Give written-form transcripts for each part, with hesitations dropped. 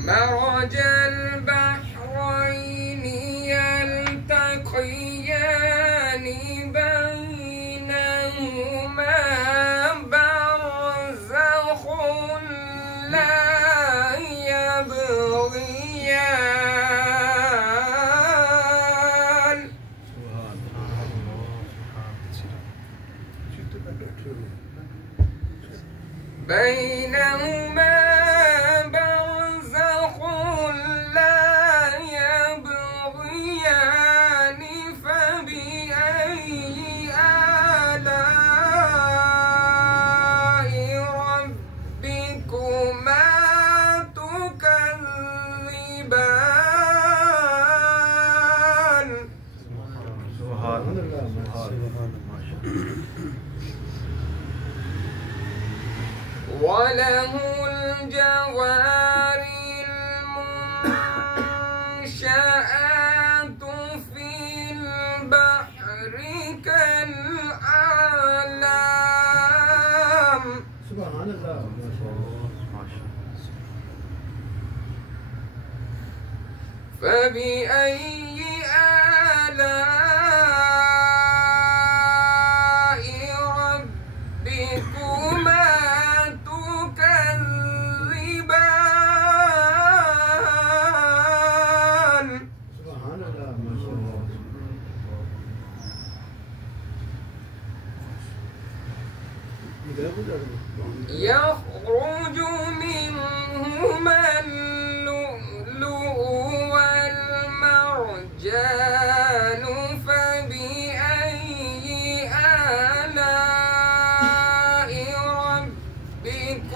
مرج البحرين يلتقيان بينهما برزخ لا يبغيان بينهما وله الجوار المنشآت في البحر كالأعلام سبحان الله فبأي آلاء ربكما تكذبان سبحان الله ما شاء الله يخرج منهما اللؤلؤ والمرجان فبأي آلاء ربكما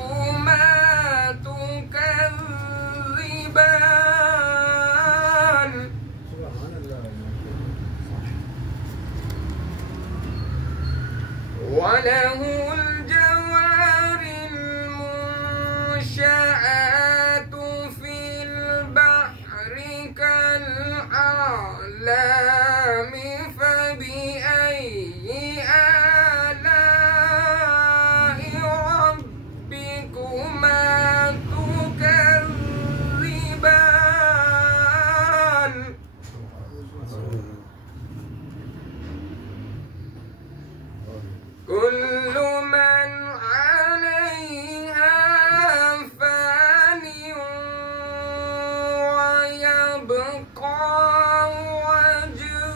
تكذبان سبحان الله وله الجوار المنشآت في البحر كالأعلام فبأي آلاء ربكما تكذبان كل من عليها فان ويبقى وجه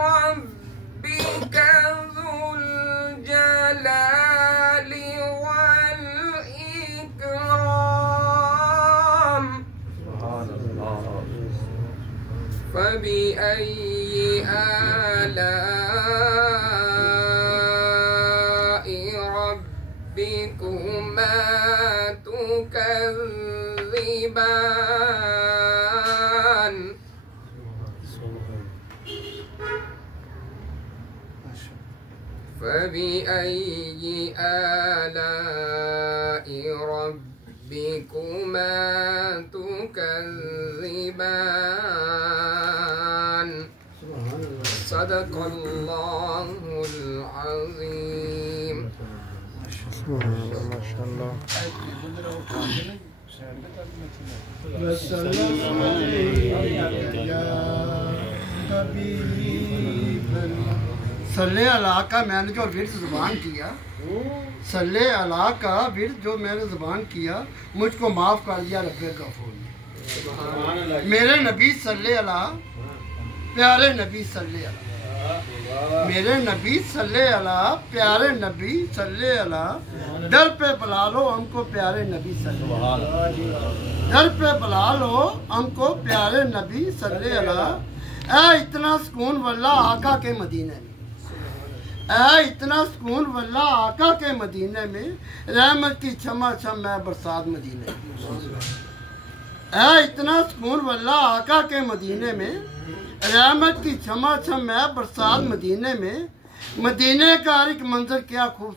ربك ذو الجلال والإكرام فبأي آلاء ربكما تكذبان فبأي آلاء ربكما تكذبان صدق الله العظيم ما شاء الله وسلم صلی اللہ کا میں نے جو ورد زبان کیا صلی اللہ کا ورد جو میں نے زبان کیا مجھ کو معاف کر دیا رب غفور نے میرے نبی صلی اللہ پیارے نبی صلی اللہ میرے نبی صلی اللہ پیارے نبی صلی اللہ در پہ بلا لو ہم کو پیارے نبی صلی اللہ در پہ بلا لو ہم کو پیارے نبی صلی اللہ اے اتنا سکون واللہ آقا کے مدینے میں اے اتنا سکون واللہ آقا کے مدینے میں رحمت کی چھما چھم میں برسات مدینے میں اے اتنا سکون واللہ آقا کے مدینے میں رحمت کی چھما چھم میں برسات مدینے میں مدینے کا ہر ایک منظر کیا خوب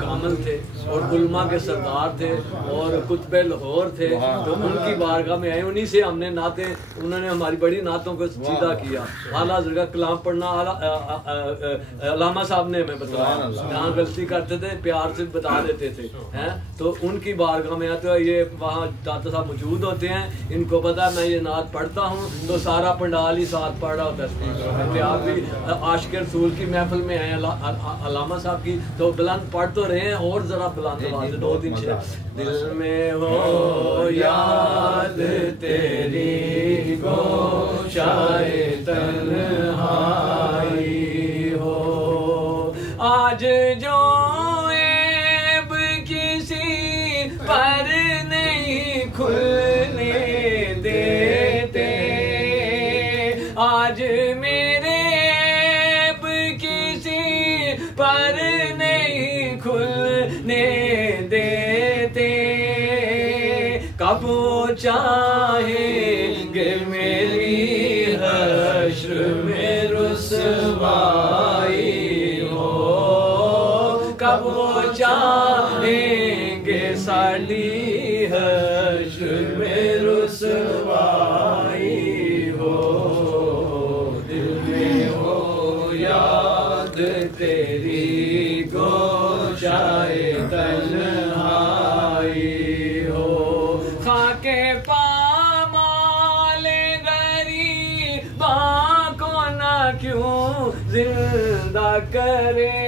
کامل تھے اور علماء کے سردار تھے اور قطب لاہور تھے، تو ان کی بارگاہ میں آئے، انہی سے ہم نے نعتیں، انہوں نے ہماری بڑی نعتوں کو سیدھا کیا۔ اعلیٰ حضرت کا کلام پڑھنا علامہ صاحب نے ہمیں بتایا، جہاں غلطی کرتے تھے پیار سے بتا دیتے تھے، تو ان کی بارگاہ میں آتے ہوئے یہ وہاں داتا صاحب موجود ہوتے ہیں، ان کو پتا ہے میں یہ نعت پڑھتا ہوں تو سارا پنڈال ہی ساتھ پڑھ رہا ہوتا ہے۔ آپ بھی عاشق رسول کی محفل میں آئے علامہ صاحب کی، تو بلند پڑھ تو رہے ہیں، اور ذرا بلند آواز 2 دن سے دل میں ہو یاد تیری گوشائے تنہائی ہو، آج جو عیب کسی پر نہیں کھلنے دیتے، آج میرے عیب کسی پر نہیں کھلنے دیتے، کب وہ چاہیں گے میری حشر میں رسوائی ہو، کب وہ چاہیں گے ساڈی حشر میں رسوائی ہو، دل میں ہو یاد تیری گوشائے تنہائی ہو، خاک پامال غریباں کو نہ کیوں زندہ کرے،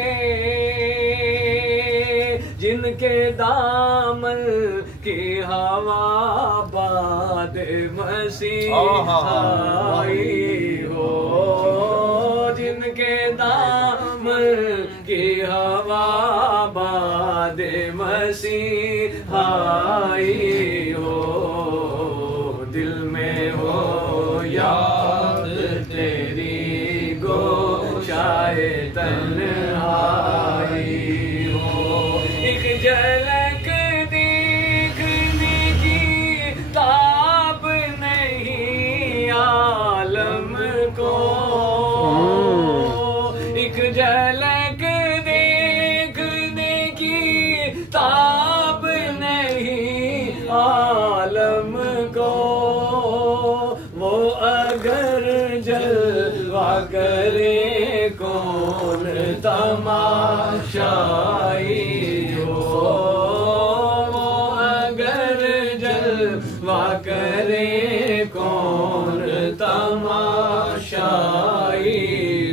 جن کے دامن کی ہوا باد مسیح آئی ہو، جن کے دامن کی ہوا باد مسیح آئی ہو، دل میں ہو یاد تیری گوشائے تنہائی ہو، ایک جھلک دیکھنے کی تاب نہیں عالم کو، ایک جھلک دیکھنے کی تاب نہیں عالم کو، وہ اگر جلوہ کرے کون تماشائی ہو، وہ اگر جلوہ کرے کون تماشائی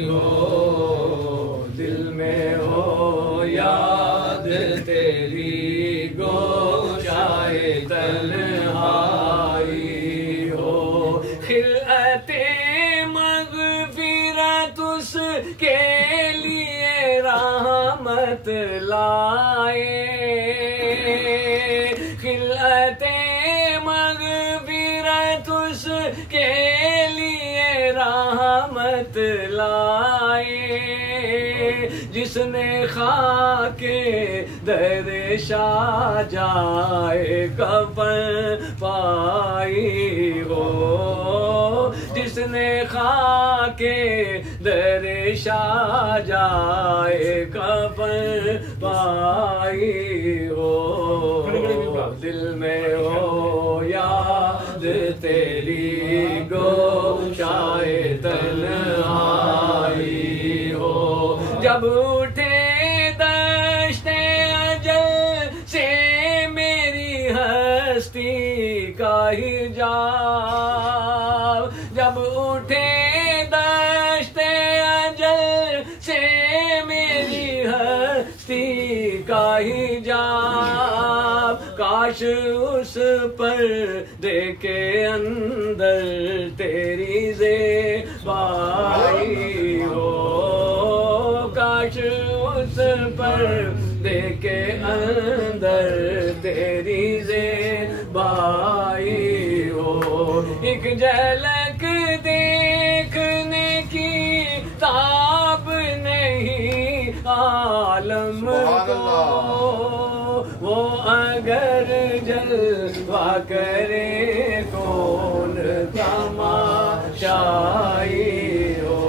ہو، دل میں ہو یاد تیری گوشائے تنہائی ہو، خلعت مغفرت اس کے لیے رحمت لائے، خلعت مغفرت اس کے لیے رحمت لائے، جس نے خاک در شاہ جائے کفن پائی ہو، جس نے خاک در شاہ جائے کفن پائی ہو، دل میں ہو یاد تیری گوشائے تنہائی ہو، جب اٹھے دشت اجل سے میری ہستی کا حجاب، جب اٹھے دشت اجل سے میری ہستی کا حجاب، کاش اس پر دیکھے اندر تیری زیبائی ہو، کاش اس پر دیکھے اندر تیری زیبائی ہو، ایک جھلک دیکھنے کی تاب نہیں عالم کو، وہ اگر جلوہ کرے کون تماشائی ہو،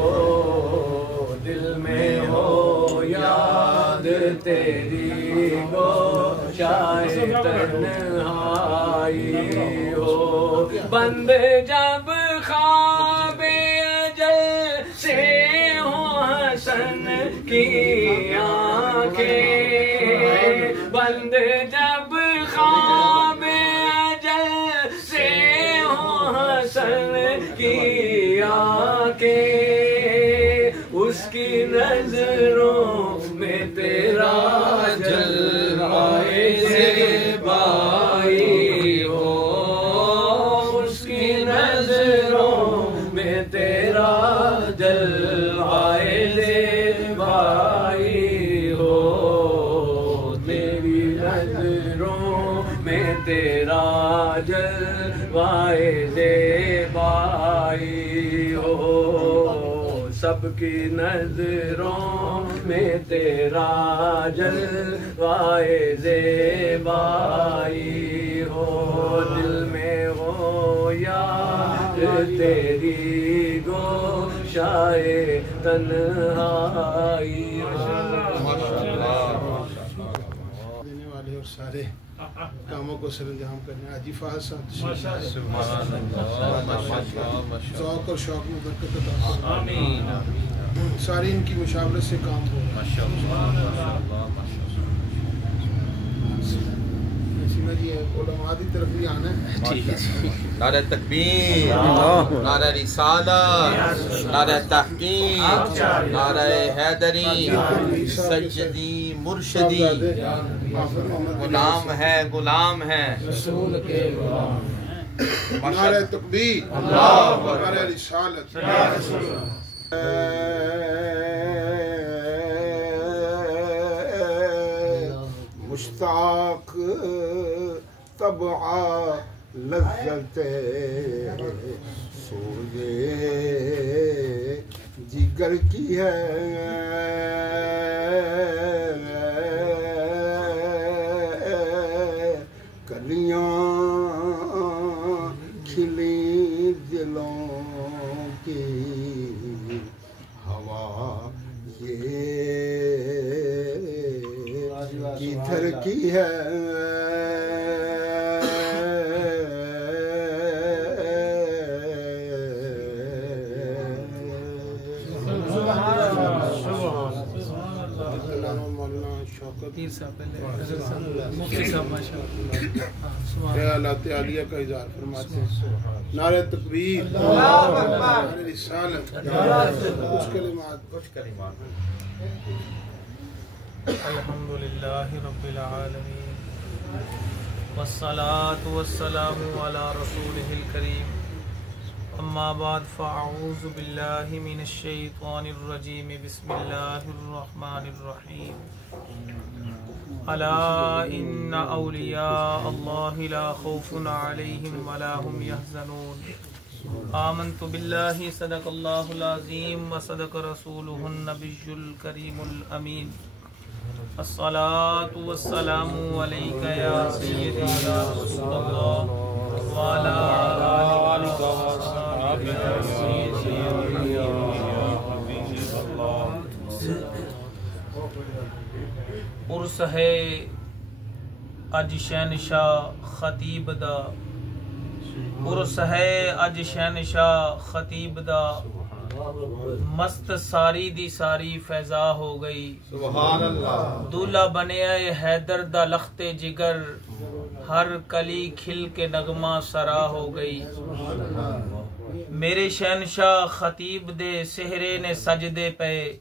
دل میں ہو یاد تیری گوشائے تنہائی ہو بندے جب خواب اجل سے ہو حسن کی آنکھیں بندے جب خواب اجل سے ہو حسن کی آنکھیں اس کی نظروں میں تیرا جلوائے زیبائی ہو اس کی نظروں میں تیرا جلوائے زیبائی ہو تیری نظروں میں تیرا جلوائے زیبائی ہو سب کی نظروں میں تیرا جلوائے زیبائی ہو دل میں ہو یاد تیری گوشائے تنہائی دینے والے اور سارے کاموں کو سر انجام کرنے حاجی فہد صاحب ذوق اور شوق میں برکت عطا فرمائے ساری ان کی مشاورت سے کام ہو علماء کی طرف بھی آنا ہے نعرہ تکبیر نعرہ رسالت نعرہ تحقیق نعرہ حیدری سیدی مرشدی غلام ہے غلام ہے نعرہ تکبیر نعرہ رسالت مشتاق طبع لذت سوئے جگر کی ہے کلیاں کھلی دلوں کی ہوا یہ کدھر کی ہے خیالات عالیہ کا اظہار فرماتے ہیں نعرہ تکبیر نعرہ رسالت کچھ کلمات الحمدللہ رب العالمین والصلاة والسلام علی رسولہ الکریم اما بعد فاعوذ باللہ من الشیطان الرجیم بسم اللہ الرحمن الرحیم الا ان اولیاء اللہ لا خوف علیہم ولا هم يحزنون آمنت باللہ صدق اللہ العظیم وصدق رسولہ النبی الکریم الامین الصلاة والسلام علیکہ یا سیدی یا رسول اللہ وعلا آلہ وصحبہ یا سیدی یا حبیب اللہ عرس ہے اج شہنشاہ خطیب دا عرس ہے اج شہنشاہ خطیب دا مست ساری دی ساری فیضا ہو گئی سبحان اللہ دولہ بنیا حیدر دا لخت جگر ہر کلی کھل کے نغمہ سرا ہو گئی میرے شہنشاہ خطیب دے سہرے نے سجدے پہ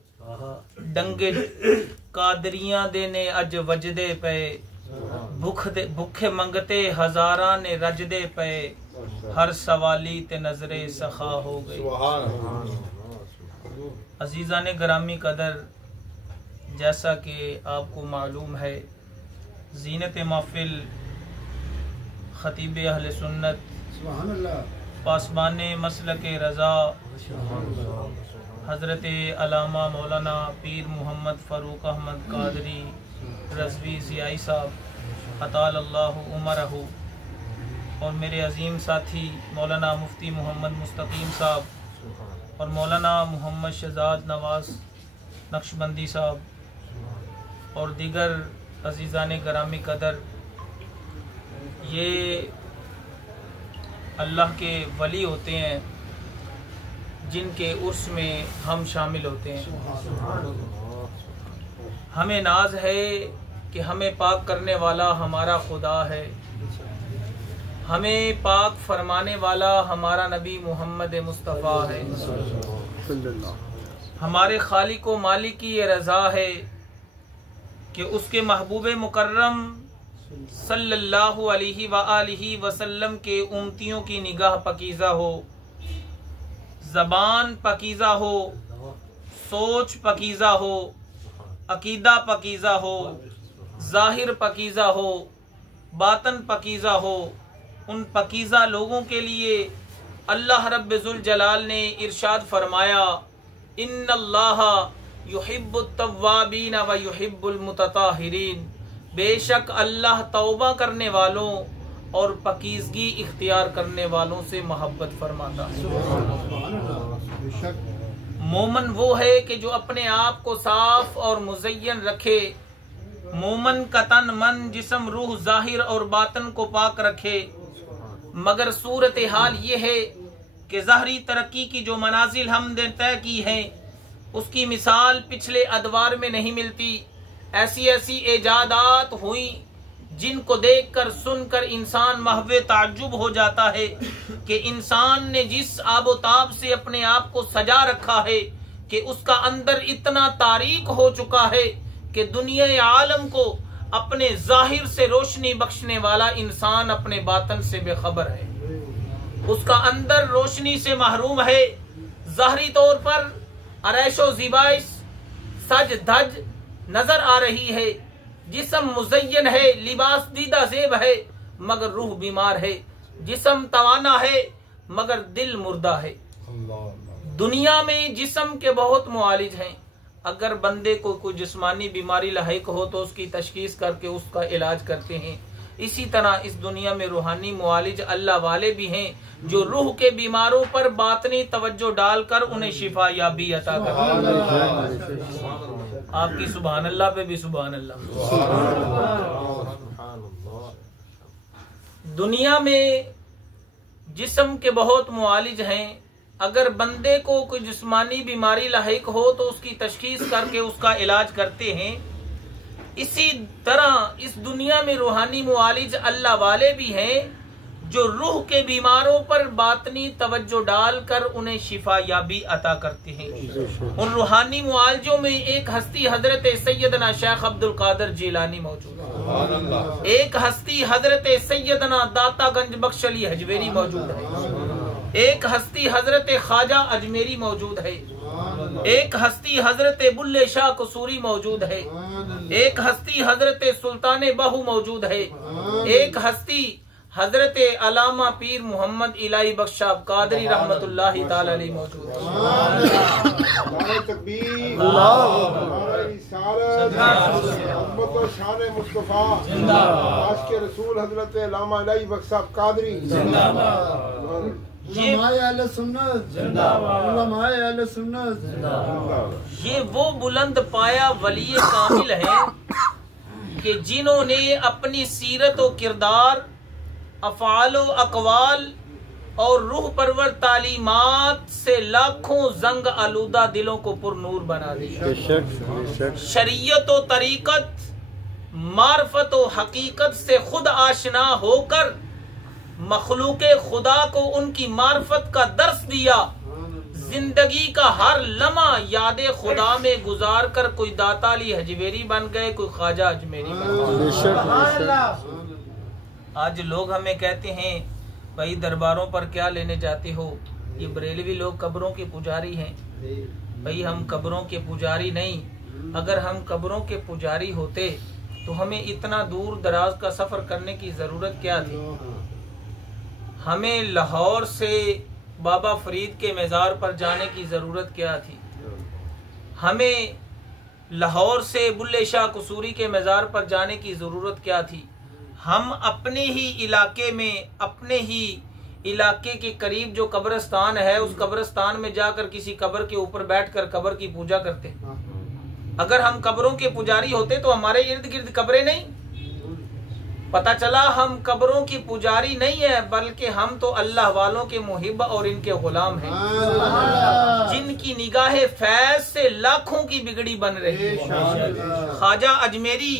ڈنگے قادریاں دے نے اج وجدے پہ بھوکے منگتے ہزاراں نے رجدے پہ ہر سوالی تے نظر سخا ہو گئی عزیزان گرامی قدر جیسا کہ آپ کو معلوم ہے زینت محفل خطیب اہل سنت پاسبان مسلک رضا حضرت علامہ مولانا پیر محمد فاروق احمد قادری رضوی ضیائی صاحب اطال اللہ عمرہ اور میرے عظیم ساتھی مولانا مفتی محمد مستقیم صاحب اور مولانا محمد شہزاد نواز نقشبندی صاحب اور دیگر عزیزان گرامی قدر، یہ اللہ کے ولی ہوتے ہیں جن کے عرس میں ہم شامل ہوتے ہیں۔ ہمیں ناز ہے کہ ہمیں پاک کرنے والا ہمارا خدا ہے، ہمیں پاک فرمانے والا ہمارا نبی محمد مصطفیٰ ہے، ہمارے خالق و مالک کی یہ رضا ہے کہ اس کے محبوب مکرم صلی اللہ علیہ وآلہ وسلم کے امتیوں کی نگاہ پاکیزہ ہو، زبان پاکیزہ ہو، سوچ پاکیزہ ہو، عقیدہ پاکیزہ ہو، ظاہر پاکیزہ ہو، باطن پاکیزہ ہو۔ ان پاکیزہ لوگوں کے لیے اللہ رب ذوالجلال نے ارشاد فرمایا، ان اللہ یحب التوابین و یحب المتطہرین، بے شک اللہ توبہ کرنے والوں اور پاکیزگی اختیار کرنے والوں سے محبت فرماتا ہے۔ مومن وہ ہے کہ جو اپنے آپ کو صاف اور مزین رکھے، مومن کا تن من جسم روح ظاہر اور باطن کو پاک رکھے، مگر صورتحال یہ ہے کہ ظاہری ترقی کی جو منازل ہم نے طے کی ہیں اس کی مثال پچھلے ادوار میں نہیں ملتی۔ ایسی ایسی ایجادات ہوئیں جن کو دیکھ کر سن کر انسان محو تعجب ہو جاتا ہے کہ انسان نے جس آب و تاب سے اپنے آپ کو سجا رکھا ہے کہ اس کا اندر اتنا تاریک ہو چکا ہے کہ دنیا عالم کو اپنے ظاہر سے روشنی بخشنے والا انسان اپنے باطن سے بے خبر ہے، اس کا اندر روشنی سے محروم ہے۔ ظاہری طور پر عریش و زیبائش سج دھج نظر آ رہی ہے، جسم مزین ہے، لباس دیدہ زیب ہے، مگر روح بیمار ہے، جسم توانا ہے مگر دل مردہ ہے۔ دنیا میں جسم کے بہت معالج ہیں، اگر بندے کو کوئی جسمانی بیماری لاحق ہو تو اس کی تشخیص کر کے اس کا علاج کرتے ہیں۔ اسی طرح اس دنیا میں روحانی معالج اللہ والے بھی ہیں جو روح کے بیماروں پر باطنی توجہ ڈال کر انہیں شفا یابی عطا کرتے ہیں۔ آپ کی سبحان اللہ پہ بھی سبحان اللہ۔ دنیا میں جسم کے بہت معالج ہیں، اگر بندے کو کوئی جسمانی بیماری لاحق ہو تو اس کی تشخیص کر کے اس کا علاج کرتے ہیں۔ اسی طرح اس دنیا میں روحانی معالج اللہ والے بھی ہیں جو روح کے بیماروں پر باطنی توجہ ڈال کر انہیں شفا یابی عطا کرتے ہیں۔ ان روحانی معالجوں میں ایک ہستی حضرت سیدنا شیخ عبد القادر جیلانی موجود ہے، ایک ہستی حضرت سیدنا داتا گنج بخش علی حجویری موجود ہے، ایک ہستی حضرت خواجہ اجمیری موجود ہے، ایک ہستی حضرت بلے شاہ قصوری موجود ہے، ایک ہستی حضرت سلطان بہو موجود ہے، ایک ہستی حضرت علامہ پیر محمد الہی بخش صاحب قادری رحمت اللہ تعالی علیہ موجود ہے۔ رسول حضرت علامہ الہی بخش صاحب قادری یہ وہ بلند پایا ولی کامل ہیں کہ جنہوں نے اپنی سیرت و کردار، افعال و اقوال اور روح پرور تعلیمات سے لاکھوں زنگ آلودہ دلوں کو پر نور بنا دیا۔ شریعت و طریقت، معرفت و حقیقت سے خود آشنا ہو کر مخلوق خدا کو ان کی معرفت کا درس دیا۔ زندگی کا ہر لمحہ یاد خدا میں گزار کر کوئی داتا علی حجویری بن گئے، کوئی خواجہ اجمیری بن گئے۔ آج لوگ ہمیں کہتے ہیں بھائی درباروں پر کیا لینے جاتے ہو، یہ بریلوی لوگ قبروں کے پجاری ہیں۔ بھائی ہم قبروں کے پجاری نہیں، اگر ہم قبروں کے پجاری ہوتے تو ہمیں اتنا دور دراز کا سفر کرنے کی ضرورت کیا تھی؟ ہمیں لاہور سے بابا فرید کے مزار پر جانے کی ضرورت کیا تھی؟ ہمیں لاہور سے بلے شاہ قصوری کے مزار پر جانے کی ضرورت کیا تھی؟ ہم اپنے ہی علاقے میں، اپنے ہی علاقے کے قریب جو قبرستان ہے اس قبرستان میں جا کر کسی قبر کے اوپر بیٹھ کر قبر کی پوجا کرتے، اگر ہم قبروں کے پجاری ہوتے تو ہمارے ارد گرد قبریں نہیں. پتہ چلا ہم قبروں کی پجاری نہیں ہیں بلکہ ہم تو اللہ والوں کے محب اور ان کے غلام ہیں جن کی نگاہ فیض سے لاکھوں کی بگڑی بن رہی. خواجہ اجمیری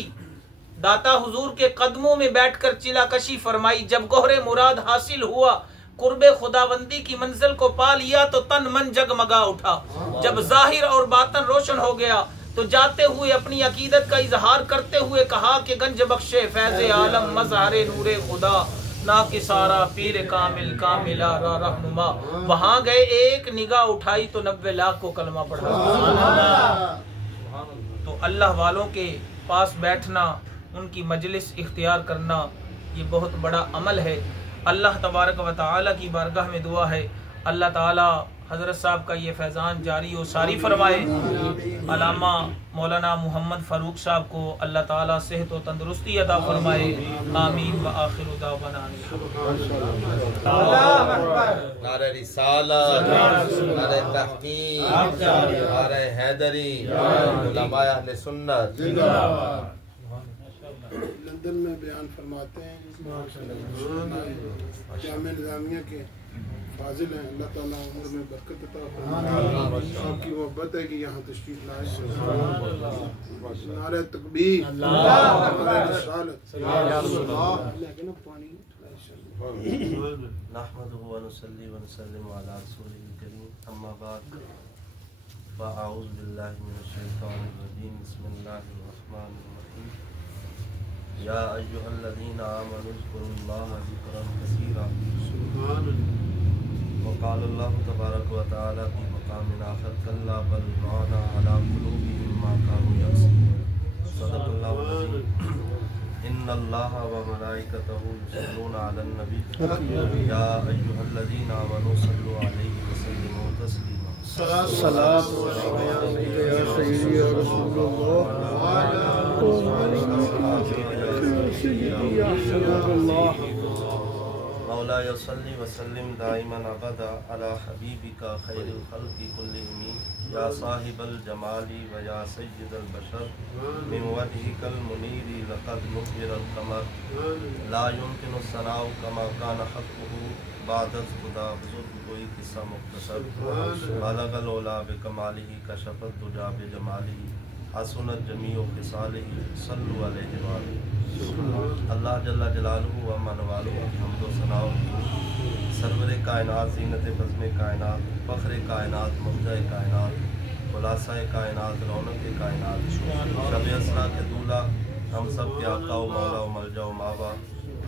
داتا حضور کے قدموں میں بیٹھ کر چلا کشی فرمائی. جب گوہر مراد حاصل ہوا، قرب خداوندی کی منزل کو پا لیا تو تن من جگمگا اٹھا. جب ظاہر اور باطن روشن ہو گیا تو جاتے ہوئے اپنی عقیدت کا اظہار کرتے ہوئے کہا کہ گنج بخشے فیض عالم مظہر نور خدا نا کہ سارا پیر کامل کاملہ را رہنما. وہاں گئے ایک نگاہ اٹھائی تو 90 لاکھ کو کلمہ پڑھا. تو اللہ والوں کے پاس بیٹھنا، ان کی مجلس اختیار کرنا، یہ بہت بڑا عمل ہے. اللہ تبارک و تعالی کی بارگاہ میں دعا ہے اللہ تعالی حضرت صاحب کا یہ فیضان جاری و ساری فرمائے. علامہ مولانا محمد فاروق صاحب کو اللہ تعالی صحت و تندرستی عطا فرمائے. آمین. وآخر دعوانا نعرہ رسالت، نعرہ تحقیق، نعرہ حیدری، علماء اہل سنت. لندن میں بیان فرماتے ہیں جامعہ نظامیہ کے فاضل ہیں. اللہ تعالیٰ عمر میں برکت عطا فرمائے. آپ کی محبت ہے کہ یہاں تشریف لائے. نعرہ تکبیر، نعرہ رسالت. نحمدہ ونصلی ونسلم علی رسولہ الکریم. اما بعد فاعوذ باللہ من الشیطان الرجیم. بسم اللہ الرحمن الرحیم. یا ایہا الذین آمنوا اذکروا اللہ ذکرا کثیرا. وقال اللہ تبارک و تعالی فی مقام آخر کلا بل ران علی قلوبہم ما کانوا یکسبون. صدق اللہ العظیم. ان اللہ و ملائکتہ یصلون علی النبی یا ایہا الذین آمنوا صلوا علیہ وسلموا تسلیما. السلام علیکم یا سیدی یا رسول اللہ. مولا صلی وسلم دائما ابدا علی حبیبک خیر الخلق کلہم یا صاحب الجمال و یا سید البشر من وجهک المنیر لقد نبر القمر لا يمكن الثناء كما كان حقه بعد خدا بزرگ کوئی قصہ مختصر. بالغ العلا بکمالہ کشف الدجا بجمالہ حسنت جمیع خصالہ صلوا علیہ وآلہ. اللہ جل جلالہ و من والہ کی حمد و ثنا سرور کائنات، زینت بزم کائنات، فخر کائنات، مبدع کائنات، خلاصہ کائنات، رونق کائنات، شب اسرا کے دولہ ہم سب کے آقا و مولا و ملجا و ماوا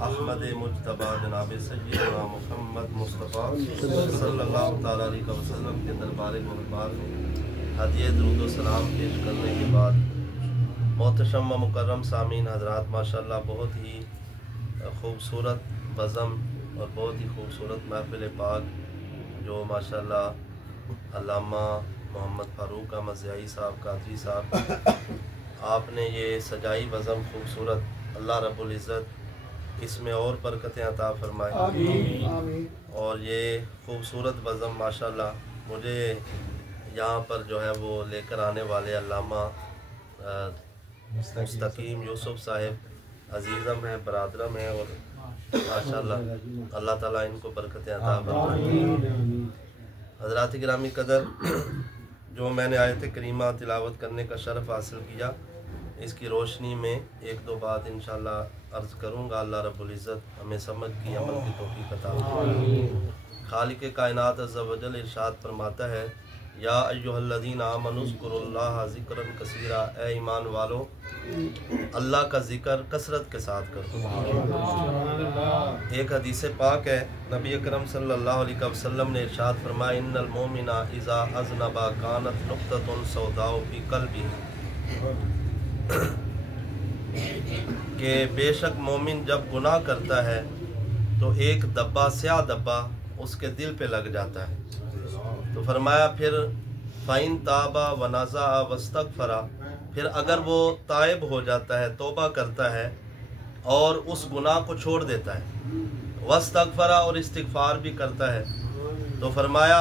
احمد مجتبی جناب سیدنا محمد مصطفیٰ صلی اللہ تعالیٰ علیہ وسلم کے دربار مقبول میں ہدیہ درود و سلام پیش کرنے کے بعد محتشم و مکرم سامعین حضرات، ماشاءاللہ بہت ہی خوبصورت بزم اور بہت ہی خوبصورت محفل پاک جو ماشاءاللہ علامہ محمد فاروق احمد ضیائی صاحب قادری صاحب آپ نے یہ سجائی بزم خوبصورت. اللہ رب العزت اس میں اور برکتیں عطا فرمائے. آمین. اور یہ خوبصورت بزم ماشاءاللہ مجھے یہاں پر جو ہے وہ لے کر آنے والے علامہ مستقیم یوسف صاحب عزیزم ہیں، برادرم ہیں، اور ماشاءاللہ اللہ تعالیٰ ان کو برکتیں عطا فرمائے. حضرات گرامی قدر، جو میں نے آیت کریمہ تلاوت کرنے کا شرف حاصل کیا، اس کی روشنی میں ایک دو بات انشاءاللہ عرض کروں گا. اللہ رب العزت ہمیں سمجھ کی عمل کی توفیق عطا فرمائے. خالق کائنات عز و جل ارشاد فرماتا ہے یا ایہا الذین آمنوا اذکروا اللہ ذکرا کثیرا. اے ایمان والو اللہ کا ذکر کثرت کے ساتھ کرو. ایک حدیث پاک ہے، نبی اکرم صلی اللہ علیہ وسلم نے ارشاد فرمایا ان المومن اذا اذنب کانت نقطۃ سوداء فی قلبہ، کہ بے شک مومن جب گناہ کرتا ہے تو ایک دبا، سیاہ دبا اس کے دل پہ لگ جاتا ہے. تو فرمایا پھر فَإِن تَابَ وَنَزَعَ وَاسْتَغْفَرَ، پھر اگر وہ تائب ہو جاتا ہے، توبہ کرتا ہے اور اس گناہ کو چھوڑ دیتا ہے، وَاسْتَغْفَرَ اور استغفار بھی کرتا ہے، تو فرمایا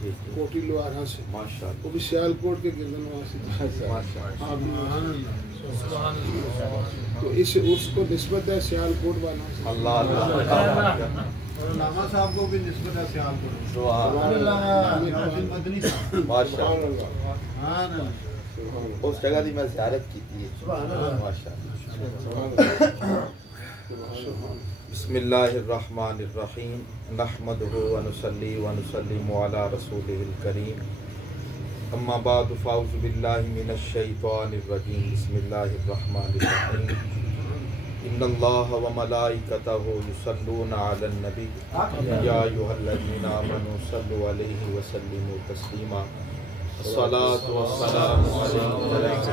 کوٹی لوارا سے، وہ بھی سیالکوٹ کے گردنواں سے تو اس کو نسبت ہے سیالکوٹ والا سے۔ علامہ صاحب کو بھی نسبت ہے سیالکوٹ۔ اس جگہ دی میں زیارت کی تھی۔ بسم اللہ الرحمن الرحیم، نحمدہ ونصلی ونسلم علی رسولہ الکریم، اما بعد فاعوذ باللہ من الشیطان الرجیم، بسم اللہ الرحمن الرحیم، ان اللہ وملائکتہ یصلون علی النبی یا ایھا الذین آمنوا صلوا علیہ وسلموا تسلیما، الصلاۃ والسلام علیک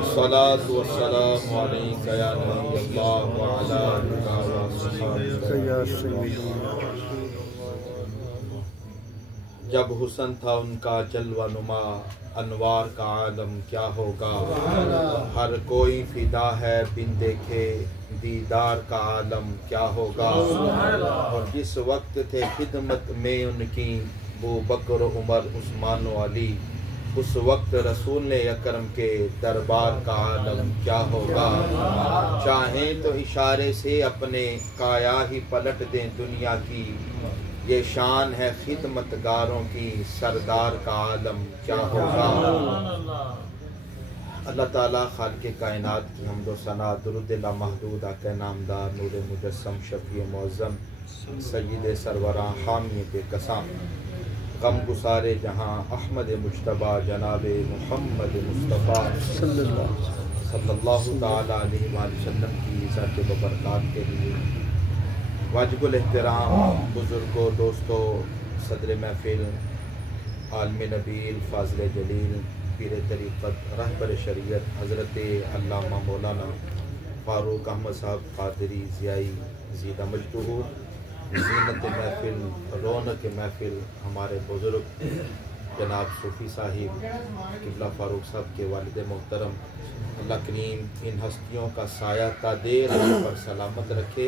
الصلاۃ والسلام علیک یا نبی اللہ وعلی آلک واصحابک یا سیدی۔ جب حسن تھا ان کا جلوہ نما، انوار کا عالم کیا ہوگا، ہر کوئی فدا ہے بن دیکھے دیدار کا عالم کیا ہوگا۔ اور جس وقت تھے خدمت میں ان کی ابو بکر عمر عثمان و علی، اس وقت رسول اکرم کے دربار کا عالم کیا ہوگا۔ چاہیں تو اشارے سے اپنے کایا ہی پلٹ دیں دنیا کی، یہ شان ہے خدمت گاروں کی، سردار کا عالم کیا ہوگا۔ اللہ تعالیٰ خالق کائنات کی حمد و ثنا، درود لامحدود آقا نامدار نور مجسم شفیع معظم سید سروراں حامی بے قسم، غم گسارے جہاں احمد مجتبیٰ جناب محمد مصطفیٰ صلی اللہ تعالیٰ علیہ وآلہ وسلم کی عزت و برکات کے لیے واجب الاحترام بزرگوں، دوستوں، صدر محفل، عالم نبیل، فاضل جلیل، پیر طریقت، رہبر شریعت حضرت علامہ مولانا فاروق احمد صاحب قادری ضیائی زیدہ مجدہ، زینت محفل، رونق محفل، ہمارے بزرگ جناب صوفی صاحب قبلہ فاروق صاحب کے والد محترم، اللہ کریم ان ہستیوں کا سایہ تا دیر پر سلامت رکھے۔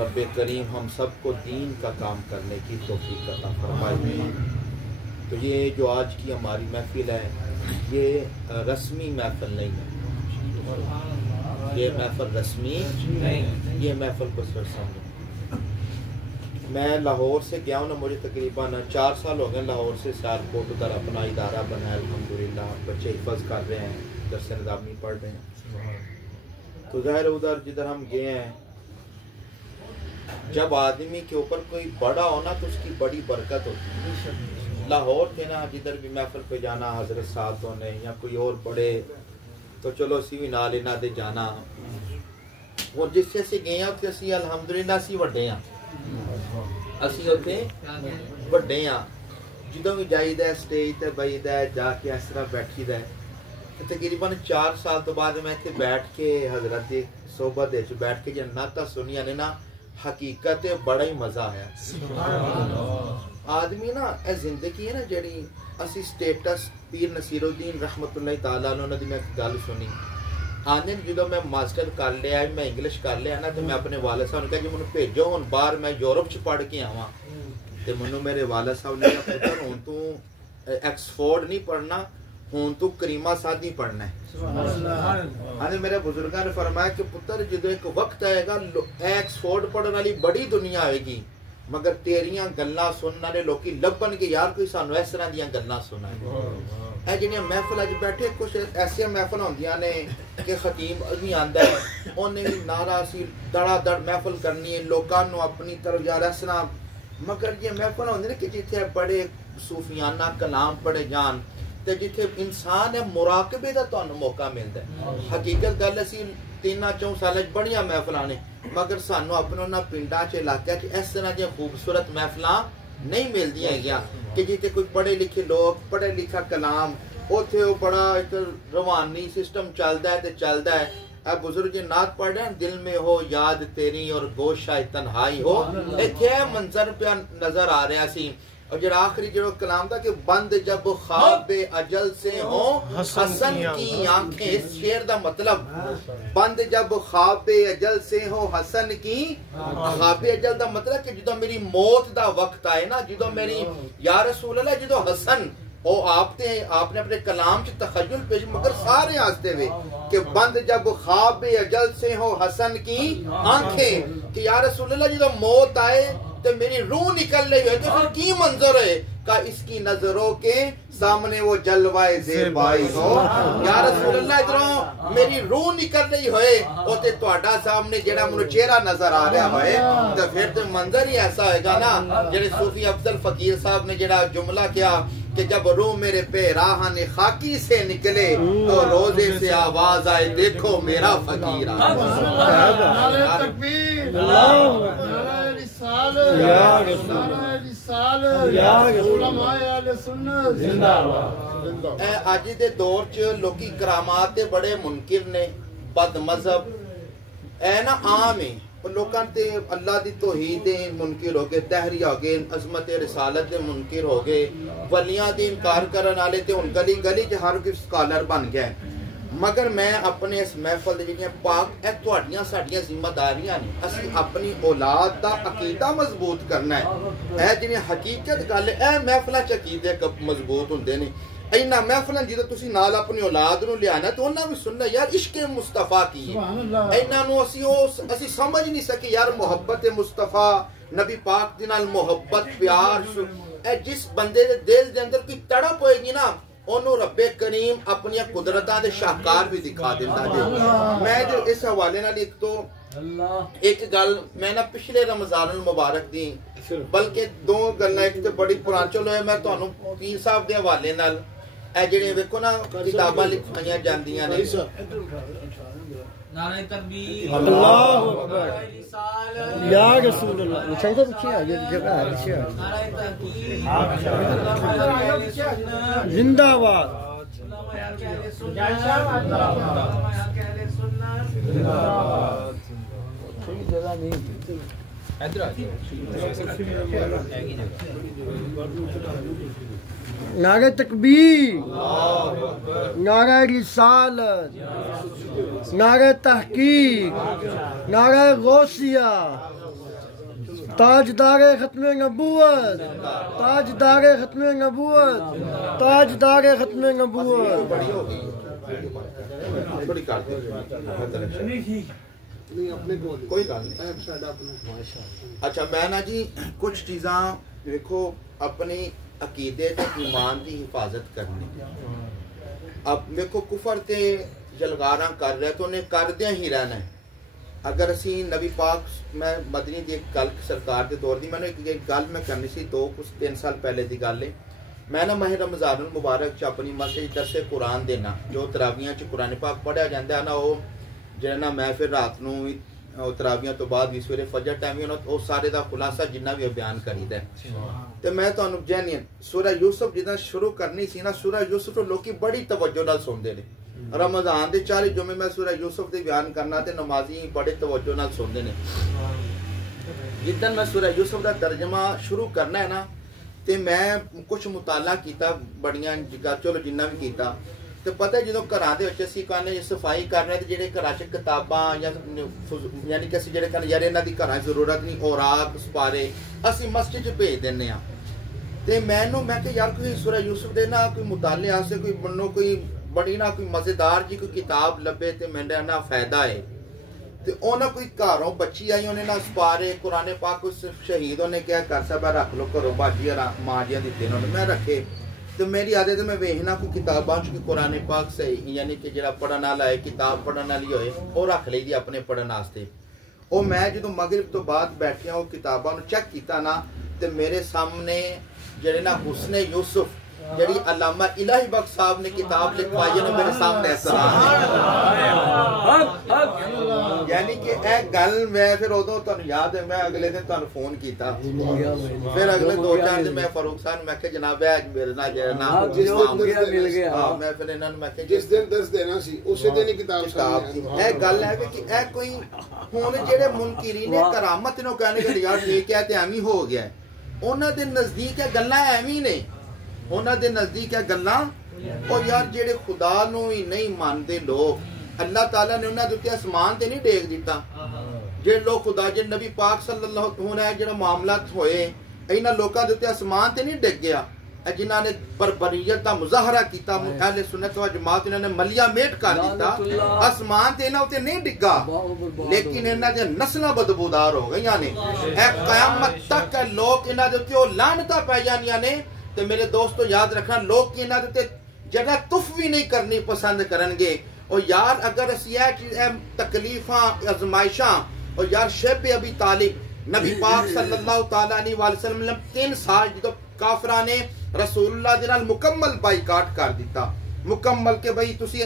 رب کریم ہم سب کو دین کا کام کرنے کی توفیق عطا فرمائے۔ تو یہ جو آج کی ہماری محفل ہے، یہ رسمی محفل نہیں ہے، یہ محفل رسمی نہیں، یہ محفل کو سمجھیں۔ میں لاہور سے گیا ہوں نا، مجھے تقریباً 4 سال ہو گئے لاہور سے سیالکوٹ ادھر اپنا ادارہ بنایا، الحمدللہ بچے حفظ کر رہے ہیں، درس نظامی پڑھ رہے ہیں۔ تو ظاہر ادھر جدھر ہم گئے ہیں، جب آدمی کے اوپر کوئی بڑا ہونا تو اس کی بڑی برکت ہوتی ہے۔ لاہور تھے نا، جدھر بھی محفل پہ جانا حضرت صاحب نے یا کوئی اور بڑے، تو چلو اسی بھی نال انہاں دے جانا، وہ جس سے اسی گئے ہیں اتنے اسی الحمدللہ اسی وڈے ہیں، اسی ہوتے وڈے ہیں، جدوں بھی جائی دا سٹیج تے بائی دا جا کے اس طرح بیٹھی دا ہے۔ تقریباً 4 سال تو بعد میں اتنے بیٹھ کے حضرت دی صحبت وچ بیٹھ کے جن نعتاں سنیاں نے نا، حقیقت بڑا ہی مزہ آیا۔ آدمی نا اے زندگی ہے نا جڑی اسی سٹیٹس پیر نصیر الدین رحمت اللہ تعالیٰ عنہ دی میں ایک گل سنی، آنے جدو میں ماسٹر کر لیا، میں انگلش کر لیا نا، تو میں اپنے والد صاحب نے کہا جی مجھے بھیجو ہن باہر، میں یورپ چ پڑھ کے آواں۔ تے منو میرے والد صاحب نے کہا پتر ہن تو ایکسفورڈ نہیں پڑھنا، ہن تو کریمہ سادی پڑھنا ہے۔ ہاں میرے بزرگاں نے فرمایا کہ پتر جدو ایک وقت آئے گا ایکسفورڈ پڑھنے والی بڑی دنیا آئے گی، مگر تیریاں گلاں سننے والے لوکی لبن کے یار کوئی سانو اس طرح دیاں گلاں سنائے۔ اے جنیاں محفل اج بیٹھے، کچھ ایسے محفل ہوندیاں نے کہ خطیب بھی آندا ہے، انہیں بھی نعرہ سی دڑا دڑ محفل کرنی ہے، لوکاں نو اپنی طرف یار اس طرح، مگر یہ محفل ہوندے نے کہ جتھے بڑے صوفیانہ کلام پڑھے جان تے جتھے انسان ہے مراقبے دا تانوں موقع ملدا ہے۔ حقیقت گل اسی 3-4 سال بڑیاں محفلاں نے، مگر سانو اپنا نہ پنڈاں چ علاقے چ اس طرح دی خوبصورت محفلاں نہیں ملدیاں گیا کہ جتھے کوئی پڑھے لکھے لوگ، پڑھے لکھا کلام، اوتھے وہ بڑا ایک روحانی سسٹم چلدا ہے تے چلدا ہے۔ اے بزرگ نعت پڑھ رہے ہیں، دل میں ہو یاد تیری اور گوشہ تنہائی ہو، ایتھے منظر پہ نظر آ رہا سی۔ اور جو آخری جو کلام تھا کہ بند جب خواب اجل سے ہوں حسن کی آنکھیں، اس شعر دا مطلب بند جب خواب اجل سے ہوں حسن کی خواب اجل دا مطلب کہ جدو میری موت دا وقت آئے نا، جدو میری یا رسول اللہ جدو حسن او آپ نے اپنے کلام چ تخیل پیش مگر سارے آستے ہوئے کہ بند جب خواب اجل سے ہو حسن کی آنکھیں کہ یا رسول اللہ جدو موت آئے تو میری روح نکل رہی ہے تو پھر کی منظر ہے کہ اس کی نظروں کے سامنے وہ جلوائے زیبائی ہو، یا رسول اللہ ادھروں میری روح نکل رہی ہوئے اور تے تواڈا سامنے جڑا منو چہرہ نظر آ رہا ہوئے تو پھر تو منظر ہی ایسا ہوئے گا نا جڑے صوفی افضل فقیر صاحب نے جڑا جملہ کیا کہ جب روح میرے پیراہن خاکی سے نکلے تو روزے سے آواز آئے دیکھو میرا فقیر نعرہ تکبیر، نعرہ رسالت، نعرہ رسالت، علماء اہل سنت زندہ باد۔ اے آج دے دور چ لوکی کرامات دے بڑے منکر نے، بد مذہب اے نا عام ہے، لوکاں تے اللہ دی توحید دے منکر ہو گئے، دہری ہو گئے، عظمت رسالت دے منکر ہو گئے، ولیاں دی انکار کرن والے تے ہن گلی گلی چ ہر کوئی سکالر بن گیا۔ مگر میں اپنے اس محفل دے جڑیاں پاک اے تہاڈیاں ساڈیاں ذمہ داریاں نے، اسی اپنی اولاد دا عقیدہ مضبوط کرنا ہے۔ اے جڑی حقیقت گل اے محفلاں چ عقیدے مضبوط ہوندے نے، اینا محفلاں جدوں تسی نال اپنی اولاد نو لیانا تے انہاں بھی سننا یار عشق مصطفیٰ کی ہے، اینا نو اسی سمجھ نہیں سکے یار محبت مصطفیٰ نبی پاک دے نال محبت پیار اے جس بندے دے دل دے اندر کوئی تڑپ ہوئے گی نا انہوں رب کریم اپنی قدرتاں دے شاہکار بھی دکھا دیتا جے۔ میں جو اس حوالے نال ایک گل میں نا پچھلے رمضان المبارک دی بلکہ دو گلاں ایک تے بڑی پرانی چلو ہے میں تانوں پیر صاحب دے حوالے نال اے جڑے ویکھو نا کتاباں لکھائیاں جاندیاں نے، نعرہ تکبیر، اللہ اکبر، یا رسول اللہ، چنگو پیچھے آ گیا جگہ ہے پیچھے آ نعرہ تحقیق، زندہ باد۔ نعرہ تکبیر، نعرہ رسالت، نعرہ تحقیق، نعرہ غوثیہ، تاجدار ختم نبوت، تاجدار ختم نبوت، تاجدار ختم نبوت۔ کوئی گل نہیں۔ اچھا میں نا جی کچھ چیزاں دیکھو اپنی عقیدے تے ایمان دی حفاظت کرنی۔ اب دیکھو کفر تے جلگاراں کر رہے تو انہیں کردیاں ہی رہنا ہے۔ اگر اسی نبی پاک میں مدنی دی ایک گل سرکار دے دور دی میں نے ایک گل میں کرنی سی کچھ 3 سال پہلے دی گل ہے۔ میں نا ماہ رمضان المبارک چ اپنی مسجد درس قرآن دینا جو تراویاں چ قرآن پاک پڑھیا جاندا ہے نا وہ جڑا نا میں پھر رات نو تراویاں تو بعد بھی سویرے فجر ٹائم بھی وہ سارے دا خلاصہ جنہ بھی بیان کریدا ہے۔ تے میں تانوں جانیا سورہ یوسف جداں شروع کرنی سی نا سورہ یوسف تو لوکی بڑی توجہ نال سندے نے۔ رمضان دے 4 جمعے میں سورہ یوسف دے بیان کرنا تے نمازی بڑے توجہ نال سندے نے۔ جدن میں سورہ یوسف دا ترجمہ شروع کرنا ہے نا تے میں کچھ مطالعہ کیتا بڑیاں جگہ چلو جنہ بھی کیتا تے پتہ ہے جدوں گھراں دے وچ اسی کہنے صفائی کر رہے تے جڑے گھراں چ کتاباں یا یعنی کہ اسی جڑے کہنے یار انہاں دی گھراں ضرورت نہیں اوراق سپارے اسی مسجد چ بھیج دینے ہاں تے میں کہ یار کوئی سورہ یوسف دے نا کوئی مطالعہ سے کوئی منو کوئی بڑی نا کوئی مزیدار جی کوئی کتاب لبے تے میرا نا فائدہ ہے تے اونا کوئی گھروں بچی آئی انہیں نا سپارے قرآن پاک کو شہید ہونے کیا کر سا رکھ لو کرو باجی ماں جی دیتے انہوں نے میں رکھے تو میری عادت ہے میں ویہنا کوئی کتاباں چ قرآن پاک سے یعنی کہ جڑا پڑھن والا ہے کتاب پڑھن والی ہوئے وہ رکھ لی دی اپنے پڑھن واسطے او میں جدوں مغرب تو بعد بیٹھیا وہ کتاباں نو چیک کیتا نا تے میرے سامنے جڑے نا حسن یوسف جڑی علامہ الہی بخش صاحب نے کتاب لکھوائی ہے نا میرے سامنے یعنی کہ اے گل میں پھر ادو تمہیں یاد ہے میں اگلے دن تمہیں فون کیتا پھر اگلے 2-4 دن میں فاروق صاحب میں کہ جناب میرے نال مل گیا میں پھر انہاں نوں میں کہ جس دن درس دینا سی اسی دن ہی کتاب اے گل ہے کہ اے کوئی ہن جڑے منکرین کرامت نو کہنے کہ یار ٹھیک ہے تے ایویں ہو گیا ہے ਉਹਨਾਂ ਦੇ ਨਜ਼ਦੀਕ ਇਹ ਗੱਲਾਂ ਐਵੇਂ ਨੇ, ਉਹਨਾਂ ਦੇ ਨਜ਼ਦੀਕ ਇਹ ਗੱਲਾਂ। ਉਹ ਯਾਰ ਜਿਹੜੇ ਖੁਦਾ ਨੂੰ ਹੀ ਨਹੀਂ ਮੰਨਦੇ ਲੋਕ, ਅੱਲਾਹ ਤਾਲਾ ਨੇ ਉਹਨਾਂ ਦੇ ਉੱਤੇ ਅਸਮਾਨ ਤੇ ਨਹੀਂ ਡੇਗ ਦਿੱਤਾ। ਜਿਹੜੇ ਲੋਕ ਖੁਦਾ ਜੇ ਨਬੀ ਪਾਕ ਸੱਲੱਲਾਹੁ ਹੁਣ ਹੈ ਜਿਹੜਾ ਮਾਮਲਾਤ ਹੋਏ ਇਹਨਾਂ ਲੋਕਾਂ ਦੇ ਉੱਤੇ ਅਸਮਾਨ ਤੇ ਨਹੀਂ ਡਿੱਗ ਗਿਆ। ਜਿਨ੍ਹਾਂ ਨੇ ਬਰਬਰੀਅਤ ਦਾ ਮੁਜ਼ਾਹਰਾ ਕੀਤਾ, ਅਹਿਲੇ ਸੁਨਨਤ ਵ ਜਮਾਤ ਇਹਨਾਂ ਨੇ ਮਲਿਆ ਮੇਟ ਕਰ ਦਿੱਤਾ, ਅਸਮਾਨ ਤੇ ਇਹਨਾਂ ਉੱਤੇ ਨਹੀਂ ਡਿੱਗਾ, ਲੇਕਿਨ ਇਹਨਾਂ ਦੀਆਂ ਨਸਲਾਂ ਬਦਬੂਦਾਰ ਹੋ ਗਈਆਂ ਨੇ। ਇਹ ਕਿਆਮਤ ਤੱਕ ਲੋਕ ਇਹਨਾਂ ਦੇ ਉੱਤੇ ਉਹ ਲਾਨਤਾਂ ਪੈ ਜਾਣੀਆਂ ਨੇ। ਤੇ ਮੇਰੇ ਦੋਸਤੋ ਯਾਦ ਰੱਖਣਾ, ਲੋਕ ਇਹਨਾਂ ਦੇ ਉੱਤੇ ਜਗ੍ਹਾ ਤੁਫ ਵੀ ਨਹੀਂ ਕਰਨੀ ਪਸੰਦ ਕਰਨਗੇ। اور یار اگر اسی تکلیفاں ازمائشاں اور یار شیب ابی طالب نبی پاک صلی اللہ تعالیٰ علیہ وسلم 3 سال جدو کافران نے رسول اللہ دے نال مکمل بائیکاٹ کر دیتا، مکمل کہ بھئی تسی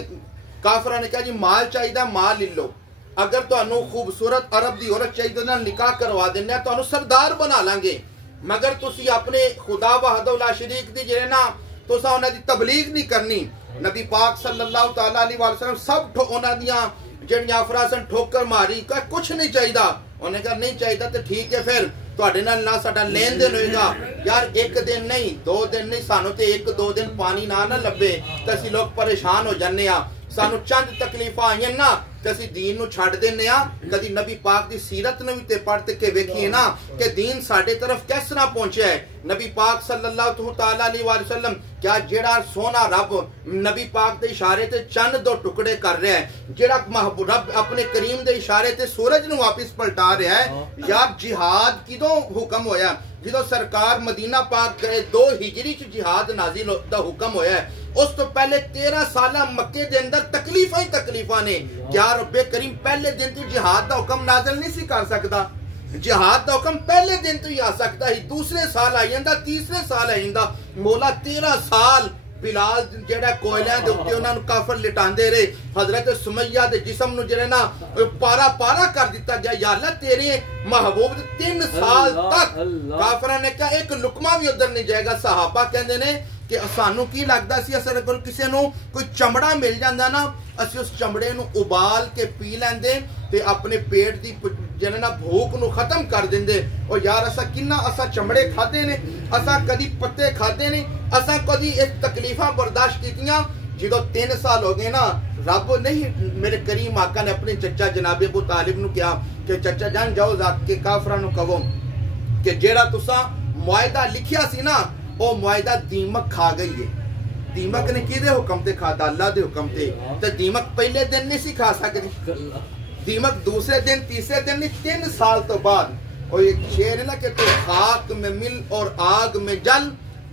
کافران نے کہا جی مال چاہیے مال لے لو، اگر تانوں خوبصورت عرب دی عورت چاہیے نال نکاح کروا دینا تانوں سردار بنا لیں گے، مگر تسی اپنے خدا وحدہ لا شریک دی جڑے نا تساں انہاں دی تبلیغ نہیں کرنی۔ نبی پاک صلی اللہ تعالیٰ علیہ وسلم سب انہاں دیاں جڑیاں افراسن ٹھوکر ماری کہ کچھ نہیں چاہیے، انہوں نے کہا نہیں چاہیے تو ٹھیک ہے پھر تواڈے نال نہ ساڈا لین دین ہوئے گا۔ یار 1 دن نہیں 2 دن نہیں سانو تے 1-2 دن پانی نہ لبے تے اسی لوگ پریشان ہو جانے ہاں، سانو چند تکلیفاں آئیں نا تے اسی دین نو چھڈ دینے ہاں۔ کدی نبی پاک دی سیرت نو تے پڑھ کے ویکھیے نا کہ دین ساڈے طرف کس طرح پہنچیا ہے۔ نبی پاک صلی اللہ تعالیٰ علیہ وسلم کیا جیڑا سونا رب نبی پاک دے اشارے تے چند 2 ٹکڑے کر رہا ہے، جیڑا محبوب رب اپنے کریم دے اشارے تے سورج نو واپس پلٹا رہا ہے۔ یار جہاد کدوں حکم ہویا؟ جدو سرکار مدینہ پاک گئے 2 ہجری چ جہاد نازل دا حکم ہویا ہے، اس تو پہلے 13 سالہ مکے دے اندر تکلیفاں ہی تکلیفاں نے۔ کیا رب کریم پہلے دن تو جہاد دا حکم نازل نہیں سی کر سکتا؟ جہاد دا حکم پہلے دن تو ہی آ سکتا ہی، دوسرے سال آئی جاندا، تیسرے سال آئی جاندا۔ مولا 13 سال بلال جڑا کوئلے دے اوتے انہاں نوں کافر لٹاندے رہے، حضرت سمیہ دے جسم نوں جڑے نا پارا پارا کر دیتا گیا۔ یا اللہ تیرے محبوب 3 سال تک کافراں نے کہا ایک لقمہ بھی ادھر نہیں جائے گا۔ صحابہ کہندے نے کہ سانو کی لگدا سی اصل کول کسے نوں کوئی چمڑا مل جاندا نا اسی اس چمڑے نوں ابال کے پی لیندے تے اپنے پیٹ دی جنے نا بھوک نو ختم کر دیندے۔ اور یار اسا کنا اسا چمڑے کھادے نے، اسا کدی پتے کھادے نے، اسا کدی اس تکلیفاں برداشت کیتیاں۔ جدو 3 سال ہو گئے نا رب نہیں میرے کریم آقا نے اپنے چچا جناب ابو طالب نو کہا کہ چچا جان جاؤ ذات کے کافراں نو کہو کہ جیڑا تساں معاہدہ لکھیا سی نا او معاہدہ دیمک کھا گئی ہے۔ دیمک نے کیدے حکم تے کھادا؟ اللہ دے حکم تے۔ تے دیمک پہلے دن نہیں سی کھا سکتی، دیمک دوسرے دن تیسرے دن نہیں 3 سال تو بعد۔ اور ایک شعر ہے نا کہ تو خاک میں مل اور آگ میں جل،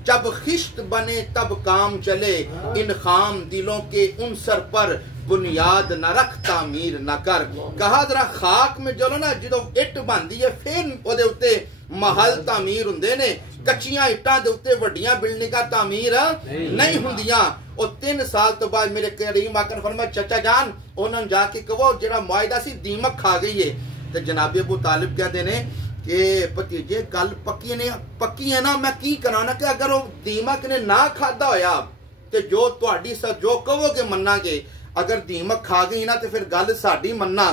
جب خشت بنے تب کام چلے، ان خام دلوں کے عنصر پر بنیاد نہ رکھ تعمیر نہ کر۔ کہا ذرا خاک میں جلو نا جدو اٹ بندی ہے پھر او دے اتے محل تعمیر ہوندے نے، کچیاں اٹاں دے اتے وڈیاں بلڈنگاں تعمیر نہیں ہوندیاں۔ اور 3 سال تو بعد میرے کریم آقا نے فرمایا چچا جان انہوں نے جا کے کہو جڑا معاہدہ سی دیمک کھا گئی ہے۔ تو جناب ابو طالب کہتے ہیں کہ بھتیجے گل پکی ہے نا، میں کی کرانا کہ اگر وہ دیمک نے نہ کھادا ہویا تو جو تہاڈی جو کہو گے مننا گے، اگر دیمک کھا گئی نا تو پھر گل ساڈی مننا۔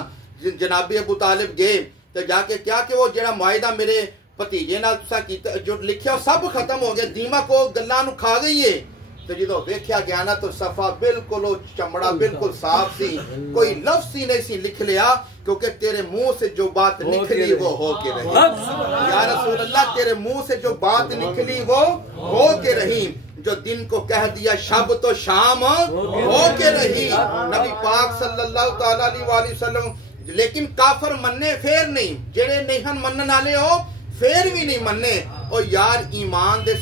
جناب ابو طالب گئے تو جا کے کیا کہ وہ جڑا معاہدہ میرے بھتیجے نال تساں کیتا جو لکھیا سب ختم ہو گیا، دیمک وہ گلاں نوں کھا گئی ہے۔ تو جدو ویکھیا گیا نا تو صفحہ بالکل چمڑا بالکل صاف سی، کوئی لفظ ہی نہیں سی لکھ لیا، کیونکہ تیرے منہ سے جو بات نکلی وہ ہو کے رہی۔ یا رسول اللہ تیرے منہ سے جو بات نکلی وہ ہو کے رہی، جو دن کو کہہ دیا شب تو شام ہو کے رہی۔ نبی پاک صلی اللہ تعالیٰ علیہ وآلہ وسلم لیکن کافر مننے پھر نہیں، جڑے نہیں منن والے ہو پھر بھی نہیں مننے۔ اور یار ایمان دے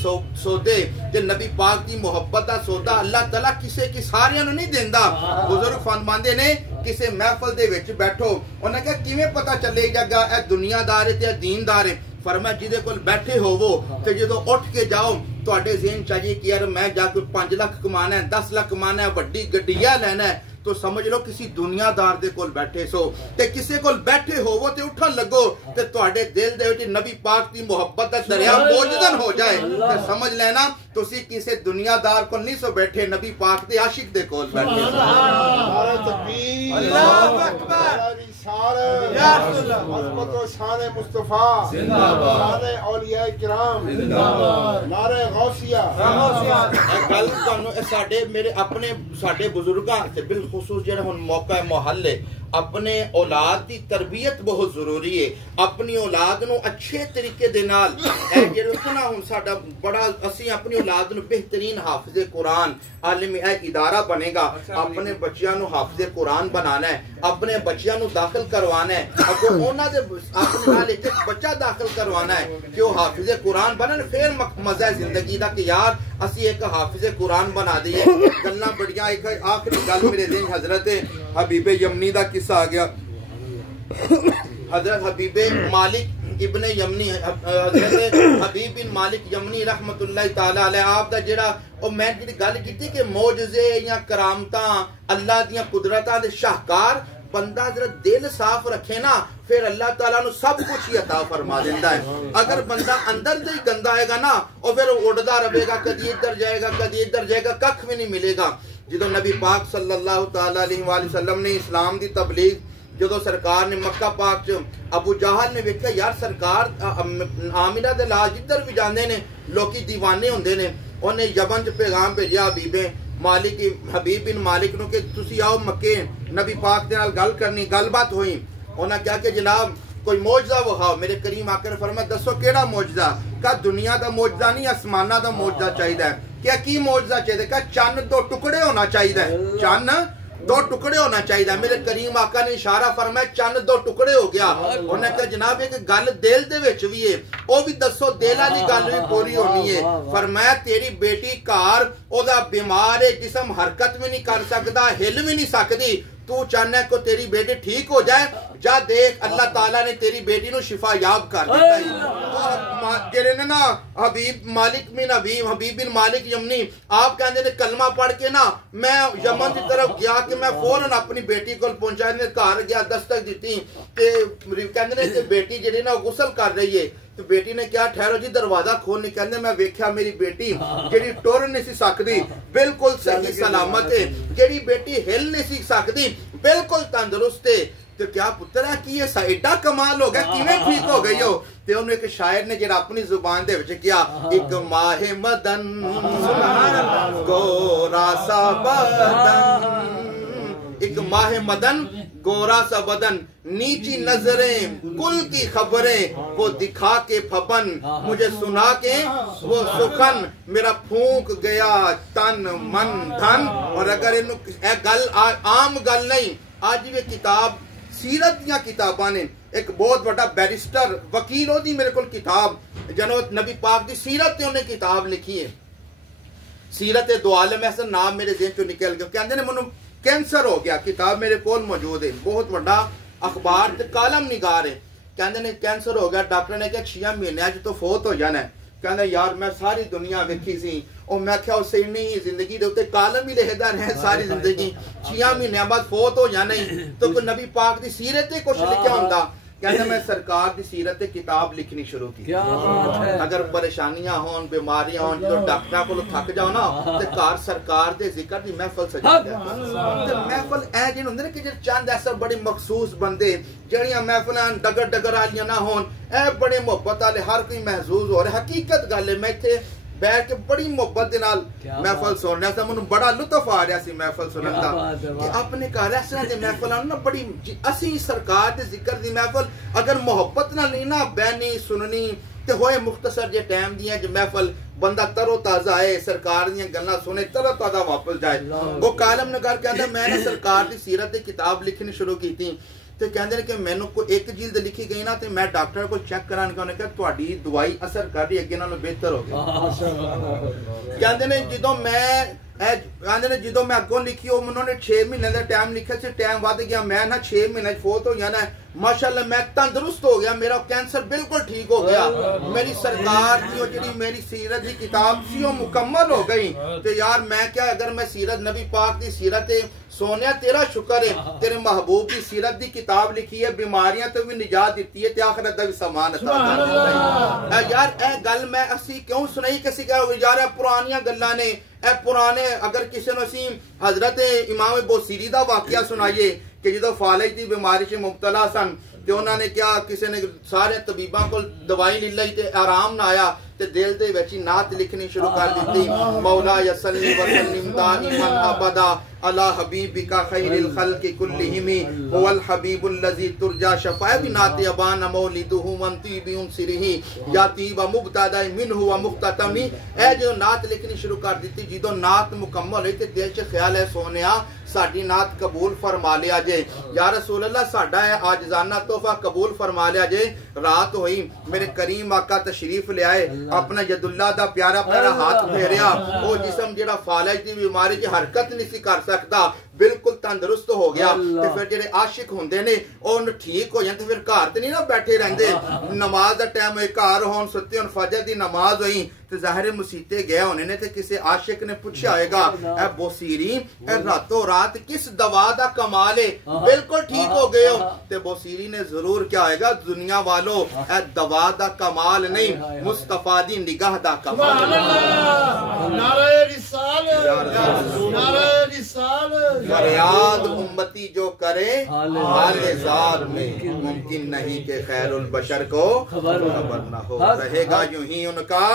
سودے تے نبی پاک دی محبت دا سودا اللہ تعالیٰ کسے کی ساریاں نو نہیں دیندا۔ بزرگ فرماندے نے کسے محفل دے وچ بیٹھو انہاں نے کہا کیویں پتہ چلے گا اے دنیا دار ہے تے دیندار ہے؟ فرمایا جدے کول بیٹھے ہوو تے جدو اٹھ کے جاؤ تواڈے ذہن چاہیے کہ یار میں جا کے 5 لاکھ کمانا ہے، 10 لاکھ کمانا ہے، وڈی گڈیاں لینا ہے، تو سمجھ لو کسی دنیا دار دے کول بیٹھے سو۔ تے کسے کول بیٹھے ہوو تے اٹھن لگو تے تواڈے دل دے وچ نبی پاک دی محبت دا دریا موجودن ہو جائے تے سمجھ لینا تسی کسے دنیا دار کول نہیں سو بیٹھے، نبی پاک دے عاشق دے کول بیٹھے سو۔ نعرہ تکبیر، اللہ اکبر، عظمت و شان مصطفیٰ شان اولیاء کرام نعرہ غوثیہ گل تانوں ساڈے میرے اپنے ساڈے بزرگاں تے بالخصوص جڑا ہن موقع محل ہے اپنے اولاد دی تربیت بہت ضروری ہے اپنی اولاد نو اچھے طریقے دے نال اے جڑا سنا ہن ساڈا بڑا اسی اپنی اولاد نو بہترین حافظ قرآن عالم اے ادارہ بنے گا اپنے بچیاں نو حافظ قرآن بنانا ہے اپنے بچیاں نو داخل کروانا ہے اگوں انہاں دے اپنے نال ایک بچہ داخل کروانا ہے کہ وہ حافظ قرآن بنن پھر مزہ ہے زندگی دا کہ یار اسی ایک حافظ قرآن بنا دئیے گلاں بڑیاں ایک آخری گل میرے ذہن حضرت حبیب یمنی دا قصہ آ گیا حضرت حبیب مالک ابن یمنی حضرت حبیب بن مالک یمنی رحمت اللہ تعالی علیہ آپ دا جڑا او میں جڑی گل کیتی کہ معجزے یا کرامتاں اللہ دیاں قدرتاں دے شاہکار بندہ ذرا دل صاف رکھے نا پھر اللہ تعالیٰ نو سب کچھ ہی عطا فرما دیتا ہے اگر بندہ اندر سے ہی گندا آئے گا نا اور پھر اڑدا رہے گا کدی ادھر جائے گا کدی ادھر جائے گا ککھ بھی نہیں ملے گا جدو نبی پاک صلی اللہ تعالی علیہ وآلہ وسلم نے اسلام دی تبلیغ جدو سرکار نے مکہ پاک چ ابو جہل نے ویکھیا یار سرکار آمنہ دے لاج ادھر بھی جاندے نے لوکی دیوانے ہوندے نے انہیں یمن چ پیغام بھیجیا حبیب بن مالک نو کہ تسی آؤ مکے نبی پاک دے نال گل کرنی گل بات ہوئی انہاں کہا کہ جناب کوئی معجزہ وکھاؤ میرے کریم آقا نے فرمایا دسو کیڑا معجزہ کہ دنیا دا معجزہ نہیں آسماناں دا معجزہ چاہیدا ہے کیا کی معجزہ چاہیدا کہ چند دو ٹکڑے ہونا چاہیدا ہے چند دو ٹکڑے ہونا چاہیے میرے کریم آقا نے اشارہ فرمایا چند دو ٹکڑے ہو گیا انہوں نے کہا جناب ایک گل دل دے وچ بھی ہے او بھی دسو دل والی گل بھی پوری ہونی ہے فرمایا تیری بیٹی گھر او دا بیمار ہے جسم حرکت بھی نہیں کر سکدا ہل بھی نہیں سکدی تو چاہنا ہے کہ تیری بیٹی ٹھیک ہو جائے جا دیکھ اللہ تعالیٰ نے تیری بیٹی نو شفا یاب کر دیتا ہے جڑے نے نا حبیب بن مالک یمنی آپ کہندے نے کلمہ پڑھ کے نا میں یمن کی طرف گیا کہ میں فوراً اپنی بیٹی کو پہنچا نے گھر گیا دستک دیتی کہ کہندے نے کہ بیٹی جڑی نا غسل کر رہی ہے تو بیٹی نے کیا ٹھہرو جی دروازہ کھولنے کہندے میں ویکھیا میری بیٹی جڑی ٹر نہیں سی سکدی بالکل صحیح سلامت ہے جڑی بیٹی ہل نہیں سی سکدی بالکل تندرست ہے تو کیا پتر ہے کہ یہ ایڈا کمال ہو گیا کیویں ٹھیک ہو گئی ہو تے انہوں ایک شاعر نے جڑا اپنی زبان دے وچ کیا ایک ماہ مدن گورا سا بدن ایک ماہ مدن گورا سا بدن نیچی نظریں کل کی خبریں وہ دکھا کے پھپن مجھے سنا کے وہ سخن میرا پھونک گیا تن من دھن اور اگر اے گل عام گل نہیں آج یہ کتاب سیرت دیاں کتاباں نے ایک بہت بڑا بیرسٹر وکیل دی میرے کول کتاب جناب نبی پاک دی سیرت تے انہیں کتاب لکھی ہے سیرت دو عالم احسن نام میرے ذہن چوں نکل گیا کہندے نے منوں کینسر ہو گیا کتاب میرے کول موجود ہے بہت بڑا اخبار تے کالم نگار ہے کہندے نے کینسر ہو گیا ڈاکٹر نے کہا 6 مہینے اج تو فوت ہو جانا ہے کہندے یار میں ساری دنیا ویکھی سی اور میں کہا اسے نہیں زندگی دے اوتے کالم ہی لکھدا رہے ساری زندگی 6 مہینے بعد فوت ہو جانا ہی تو کوئی نبی پاک دی سیرت تے کچھ لکھیا ہوندا کہندے میں سرکار دی سیرت تے کتاب لکھنی شروع کی اگر پریشانیاں ہون بیماریاں ہون جو ڈاکٹراں کول تھک جاؤ نا تے گھر سرکار دے ذکر دی محفل سجا دے تے محفل اے جن ہوندے نے کہ جڑے چند ایسا بڑے مخصوص بندے جڑیاں محفلاں ڈگر والیاں نہ ہون اے بڑے محبت والے ہر کوئی محظوظ ہو رہا حقیقت گل ہے میں ایتھے بیٹھ کے بڑی محبت دے نال محفل سننا تھا منوں بڑا لطف آ رہا سی محفل سنن دا کہ اپنے گھر اس طرح دے محفل نا بڑی اسی سرکار دے ذکر دی محفل اگر محبت نال نہیں نا بہنی سننی تے ہوئے مختصر جے ٹائم دیاں جو محفل بندہ تر و تازہ آئے سرکار دیاں گلاں سنے تر و تازہ واپس جائے وہ کالم نگار کہندا میں نے سرکار دی سیرت دی کتاب لکھنی شروع کیتی تو کہندے نے کہ مینوں کو ایک جلد لکھی گئی نا تے میں ڈاکٹر کو چیک کران کے انہوں نے کہا تہاڈی دوائی اثر کر رہی اگے نالوں بہتر ہو گئی کہندے نے جدوں میں اگوں لکھی انہوں نے 6 مہینے دا ٹائم لکھا سی ٹائم ود گیا میں نا 6 مہینے فوت ہو جانا ہے ماشاءاللہ میں تندرست ہو گیا میرا کینسر بالکل ٹھیک ہو گیا میری سرکار کی جڑی میری سیرت دی کتاب سی وہ مکمل ہو گئی تو یار میں کیا اگر میں سیرت نبی پاک دی سیرت سونیا تیرا شکر ہے تیرے محبوب کی سیرت دی کتاب لکھی ہے بیماریاں تو بھی نجات دیتی ہے تے آخرت دا بھی سامان عطا کر دیتا ہے یار اے گل میں اسی کیوں سنائی کسی کہ یار پرانیاں گلاں نے اے پرانے اگر کسی نے اسی حضرت امام بوسیری دا واقعہ سنائیے کہ جدو فالج دی بیماری سے مبتلا سن تے انہوں نے کیا کسی نے سارے طبیباں کو دوائی لے لئی تے آرام نہ آیا تے دل دے وچ نعت لکھنی شروع کر دیتی مولا یصلی وسلم دائما ابدا علی حبیبک خیر الخلق کلہم هو الحبیب الذی ترجا شفاعہ نعت ابان مولدہ منتی بانصرہ یا طیب مبتدا منہ و مختتم اے جو نعت لکھنی شروع کر دیتی جدوں نعت مکمل ہوئی تے دل چ خیال ہے سونیا ساڈی نعت قبول فرما لیا جے یا رسول اللہ ساڈا ہے عاجزانہ تحفہ قبول فرما لیا جے رات ہوئی میرے کریم آقا تشریف لے آئے اپنا ید اللہ دا پیارا پیارا ہاتھ پھیریا او جسم جڑا فالج دی بیماری کی حرکت نہیں سی کر سکتا بالکل تندرست ہو گیا تے پھر جڑے عاشق ہوندے نے اون ٹھیک ہو جاندے پھر گھر تے نہیں نا بیٹھے رہندے نماز دا ٹائم ہوئے گھر ہون ستے ہون فجر دی نماز ہوئی تے ظاہر مسیتے گئے ہونے نے تے کسی عاشق نے پوچھا ہوئے گا اے بوسیری اے راتوں رات کس دوا دا کمال ہے بالکل ٹھیک ہو گئے ہو تے بوسیری نے ضرور کیا ہوئے گا دنیا والو اے دوا دا کمال نہیں مصطفیٰ دی نگاہ دا کمال نعرہ رسالت نعرہ رسالت فریاد امتی جو کرے حال زار میں ممکن نہیں کہ خیر البشر کو خبر نہ ہو رہے گا یوں ہی ان کا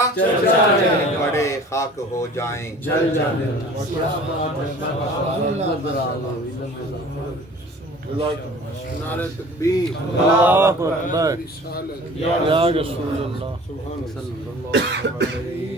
بڑے خاک ہو جائیں جل جانے نعرہ تکبیر اللہ اکبر یا رسول اللہ صلی اللہ علیہ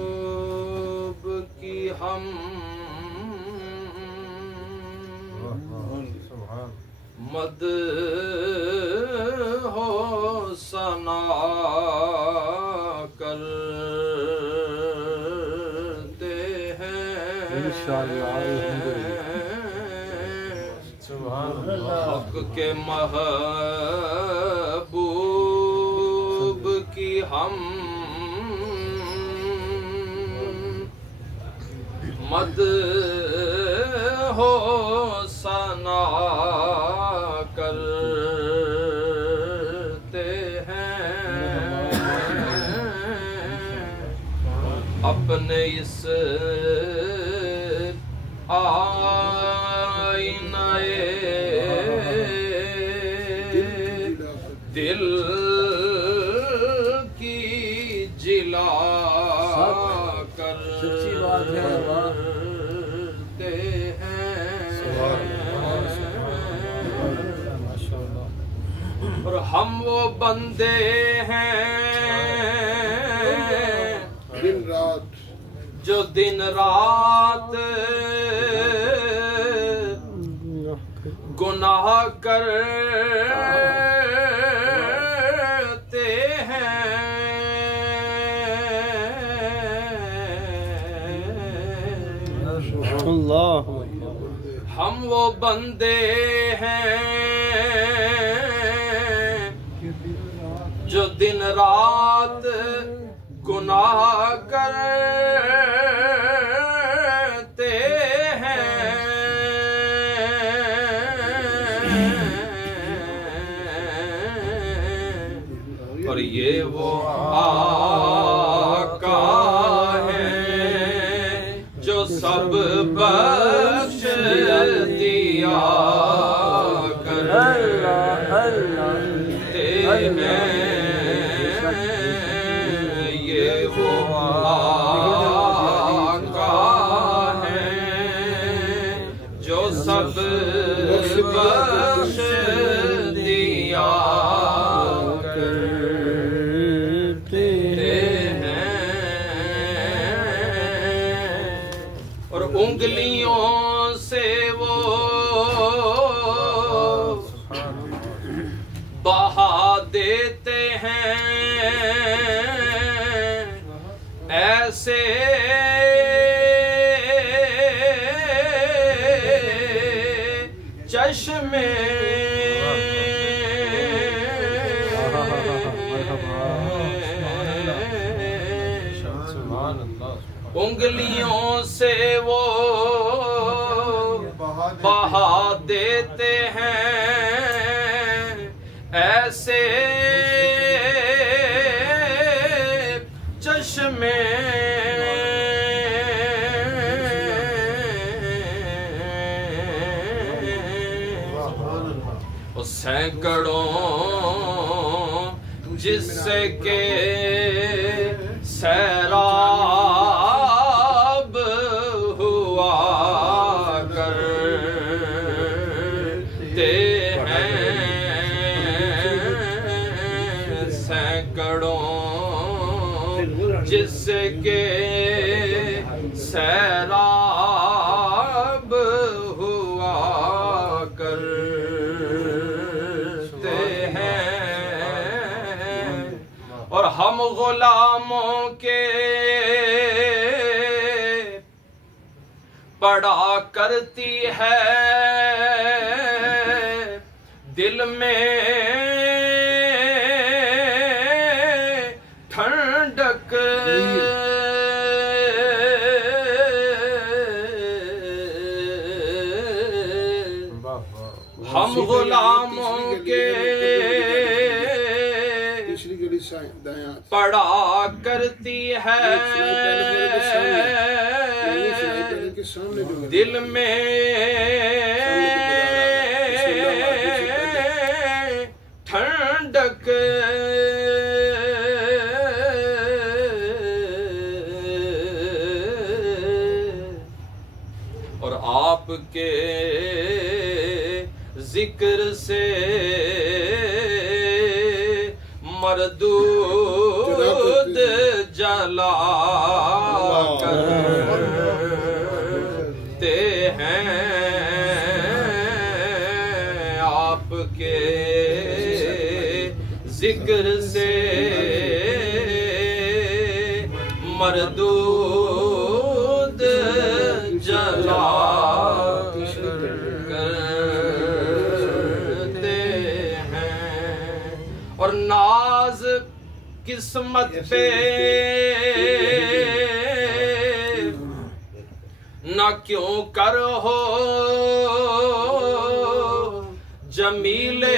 محبوب کی ہم مد ہو ثنا کرتے ہیں حق کے محبوب کی ہم مد ہو ثنا کرتے ہیں اپنے اس دل کی جلا کرتے ہیں اور ہم وہ بندے ہیں دن رات جو دن رات گناہ کرتے ہیں اللہ ہم وہ بندے ہیں جو دن رات گناہ کرتے ہیں اور یہ وہ آقا ہے جو سب بخش دیا کرتے ہیں یہ وہ آقا ہے جو سب بخش دیا انگلیوں سے وہ بہا دیتے ہیں ایسے چشمے انگلیوں سے وہ بہا دیتے ہیں ایسے چشمے سینکڑوں جس سے کہ سیراب ہوا کرتے ہیں سینکڑوں جس سے کہ سیراب ہوا اور ہم غلاموں کے پڑا کرتی ہے دل میں ٹھنڈک ہم غلاموں کے پڑا کرتی ہے دل میں ٹھنڈک اور آپ کے ذکر سے مردود جلا کرتے ہیں آپ کے ذکر سے مردود جلا اور ناز قسمت پہ نہ کیوں کر ہو جمیلے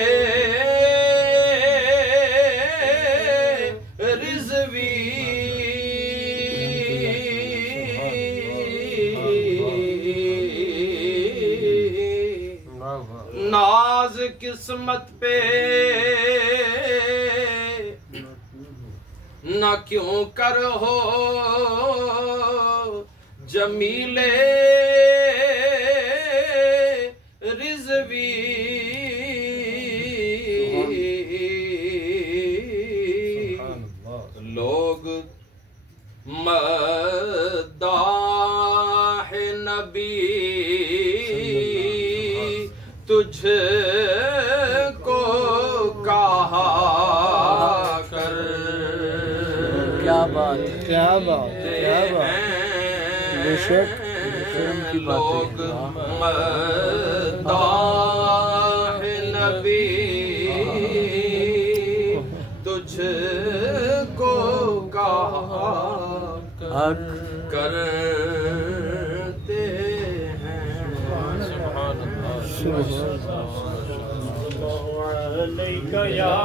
رضوی ناز قسمت پہ نہ کیوں کر ہو جمیلے رضوی لوگ مداح نبی تجھ کو کہا کر کیا بات کیا بات کیا بات بے شک کی لوگ مداح نبی تجھ کو کہا کرتے ہیں یا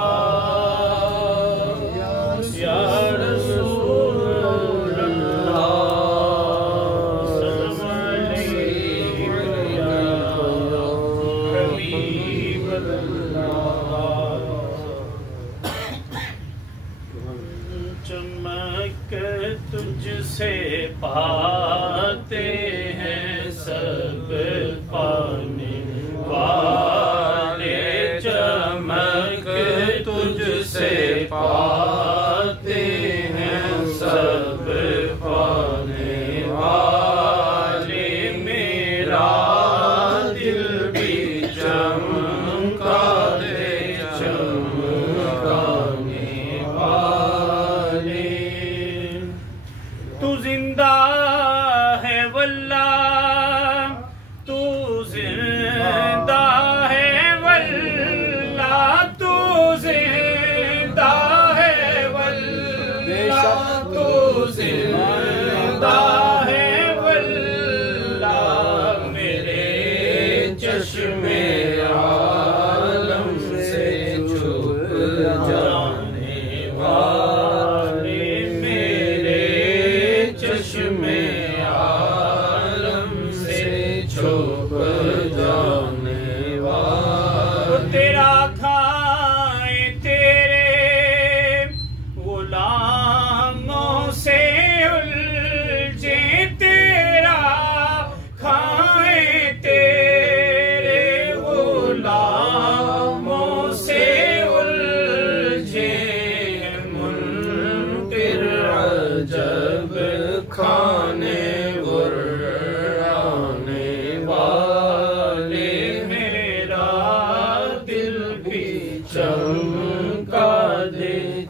رسول چمک تجھ سے پاتے ہیں سب پانے والے چمک تجھ سے پاتے ہیں سب پانے والے میرا دل بھی چمکا دے چمکانے والے تو زندہ ہے واللہ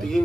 3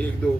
1-2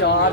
4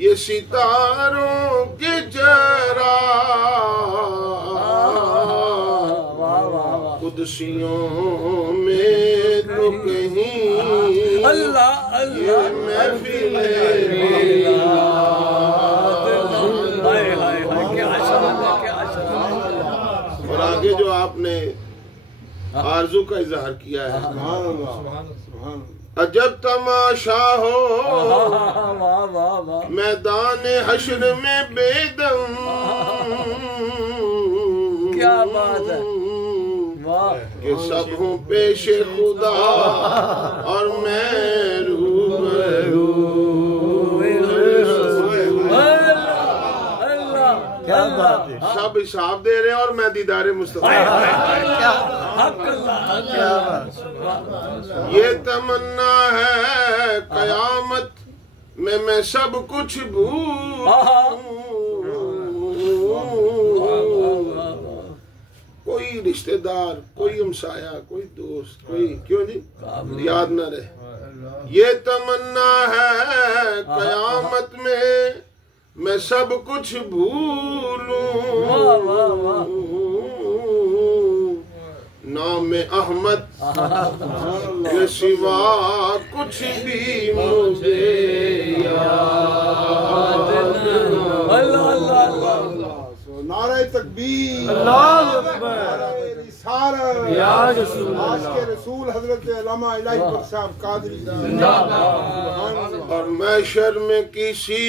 یہ ستاروں کے چراغ قدسیوں میں تو کہیں اللہ یہ محفل اور آگے جو آپ نے آرزو کا اظہار کیا ہے عجب تماشا ہو میدان حشر میں بے دم کیا بات ہے کہ سب ہوں پیش خدا اور میں روبرو سب حساب دے رہے ہیں اور میں دیدار مصطفیٰ یہ تمنا ہے قیامت میں سب کچھ کوئی رشتہ دار کوئی ہمسایہ کوئی دوست کوئی کیوں جی یاد نہ رہے یہ تمنا ہے قیامت میں سب کچھ بھولوں نام احمد کے سوا کچھ بھی مجھے یاد نعرہ تکبیر اللہ اکبر نعرہ رسالت یا رسول اللہ عاشق رسول حضرت علامہ الہی بخش صاحب قادری زندہ باد اور محشر میں کسی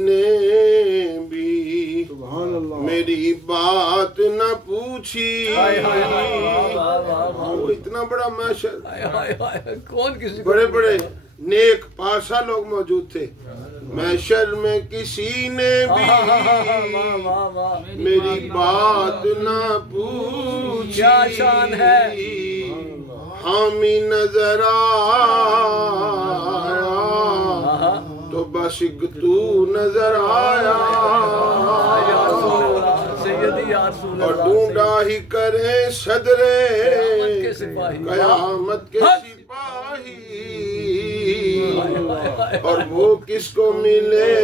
نے بھی میری بات نہ پوچھی وہ اتنا بڑا محشر کون کسی بڑے بڑے نیک پاسا لوگ موجود تھے محشر میں کسی نے بھی میری بات نہ پوچھی کیا شان ہے حامی نظر آیا تو بس ایک تو نظر آیا اور ڈھونڈا ہی کرے صدر قیامت کے سپاہی اور وہ کس کو ملے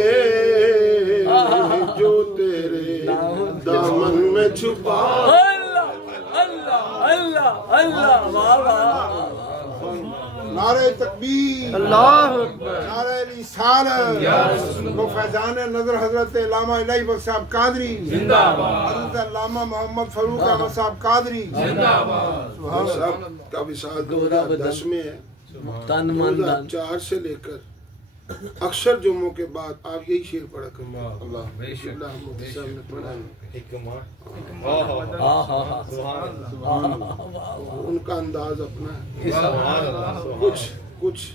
جو تیرے دامن میں چھپا نعرہ تکبیر اللہ اکبر نعرہ رسالت وہ فیضان نظر حضرت علامہ الہی بخش صاحب قادری زندہ باد حضرت علامہ محمد فاروق احمد صاحب قادری زندہ باد صاحب کا وصال 2010 میں ہے 2004 سے لے کر اکثر جمعوں کے بعد آپ یہی شعر پڑھا کریں اللہ مفتی صاحب نے پڑھا ان کا انداز اپنا ہے کچھ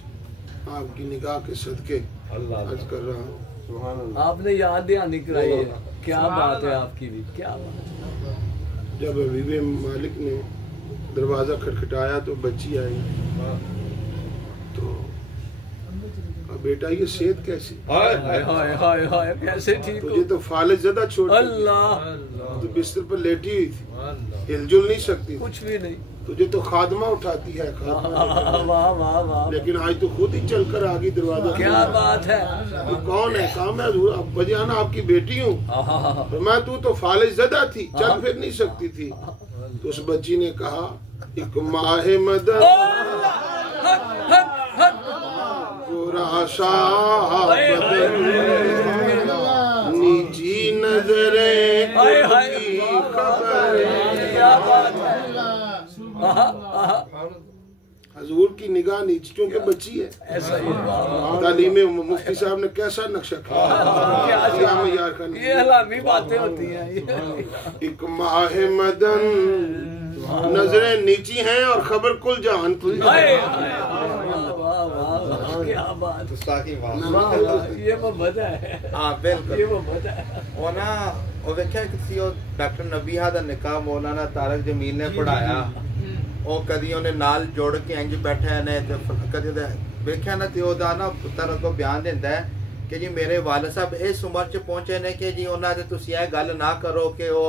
آپ کی نگاہ کے صدقے عرض کر رہا ہوں آپ نے یاد دہانی کرائی ہے کیا بات ہے آپ کی بھی کیا بات ہے جب حبیب مالک نے دروازہ کھٹکھٹایا تو بچی آئی تو بیٹا یہ صحت کیسی کیسے ٹھیک تجھے تو فالج زدہ چھوڑ اللہ تو بستر پر لیٹی ہوئی تھی ہل جل نہیں سکتی کچھ بھی نہیں تجھے تو خادمہ اٹھاتی ہے لیکن آج تو خود ہی چل کر آگی دروازہ کیا بات ہے کون ہے کام ہے بجانا آپ کی بیٹی ہوں میں تو فالج زدہ تھی چل پھر نہیں سکتی تھی تو اس بچی نے کہا ایک ماہ مدد پورا شاہ نیچی نظریں حضور کی نگاہ نیچی کیونکہ بچی ہے تعلیم مفتی صاحب نے کیسا نقشہ کیا یہ علامی باتیں ہوتی ہیں ایک ماہ مدن نظریں نیچی ہیں اور خبر کل جہان کی کیا بات یہ محبت ہے یہ محبت ہے وہ نا وہ ویکھیا کسی ڈاکٹر نبیہ دا نکاح مولانا طارق جمیل نے پڑھایا وہ کدی انہیں نال جوڑ کے انج بیٹھے نے کدی ویکھیا نا تے او دا نا پتر کو بیان دیندا ہے کہ جی میرے والد صاحب اس عمر چ پہنچے نے کہ جی انہاں تے تسی اے گل نہ کرو کہ وہ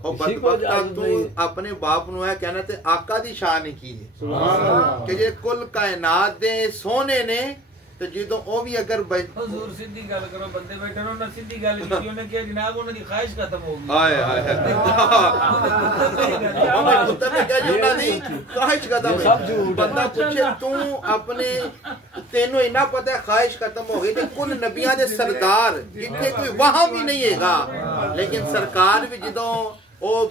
ਉਹ ਬਦਬਖਤਾ ਤੂੰ ਆਪਣੇ ਬਾਪ ਨੂੰ ਇਹ ਕਹਿਣਾ ਤੇ ਆਕਾ ਦੀ ਸ਼ਾਨ ਹੀ ਕੀ ਹੈ ਕਿ ਜੇ ਕੁੱਲ ਕਾਇਨਾਤ ਦੇ ਸੋਹਣੇ ਨੇ ਤੇ ਜਦੋਂ ਉਹ ਵੀ ਅਗਰ ਹਜ਼ੂਰ ਸਿੱਧੀ ਗੱਲ ਕਰੋ ਬੰਦੇ ਬੈਠੇ ਨੇ ਉਹਨਾਂ ਸਿੱਧੀ ਗੱਲ ਕੀਤੀ ਉਹਨੇ ਕਿਹਾ ਜਨਾਬ ਉਹਨਾਂ ਦੀ ਖਾਹਿਸ਼ ਖਤਮ ਹੋ ਗਈ ਹਾਏ ਹਾਏ ਉਹਨੇ ਪੁੱਤਰ ਨੇ ਕਿਹਾ ਜੀ ਉਹਨਾਂ ਦੀ ਖਾਹਿਸ਼ ਖਤਮ ਹੋ ਗਈ ਬੰਦਾ ਪੁੱਛੇ ਤੂੰ ਆਪਣੇ ਤੈਨੂੰ ਇੰਨਾ ਪਤਾ ਹੈ ਖਾਹਿਸ਼ ਖਤਮ ਹੋ ਗਈ ਤੇ ਕੁੱਲ ਨਬੀਆਂ ਦੇ ਸਰਦਾਰ ਜਿੱਥੇ ਕੋਈ ਵਹਾਂ ਵੀ ਨਹੀਂ ਹੈਗਾ ਲੇਕਿਨ ਸਰਕਾਰ ਵੀ ਜਦੋਂ ਉਹ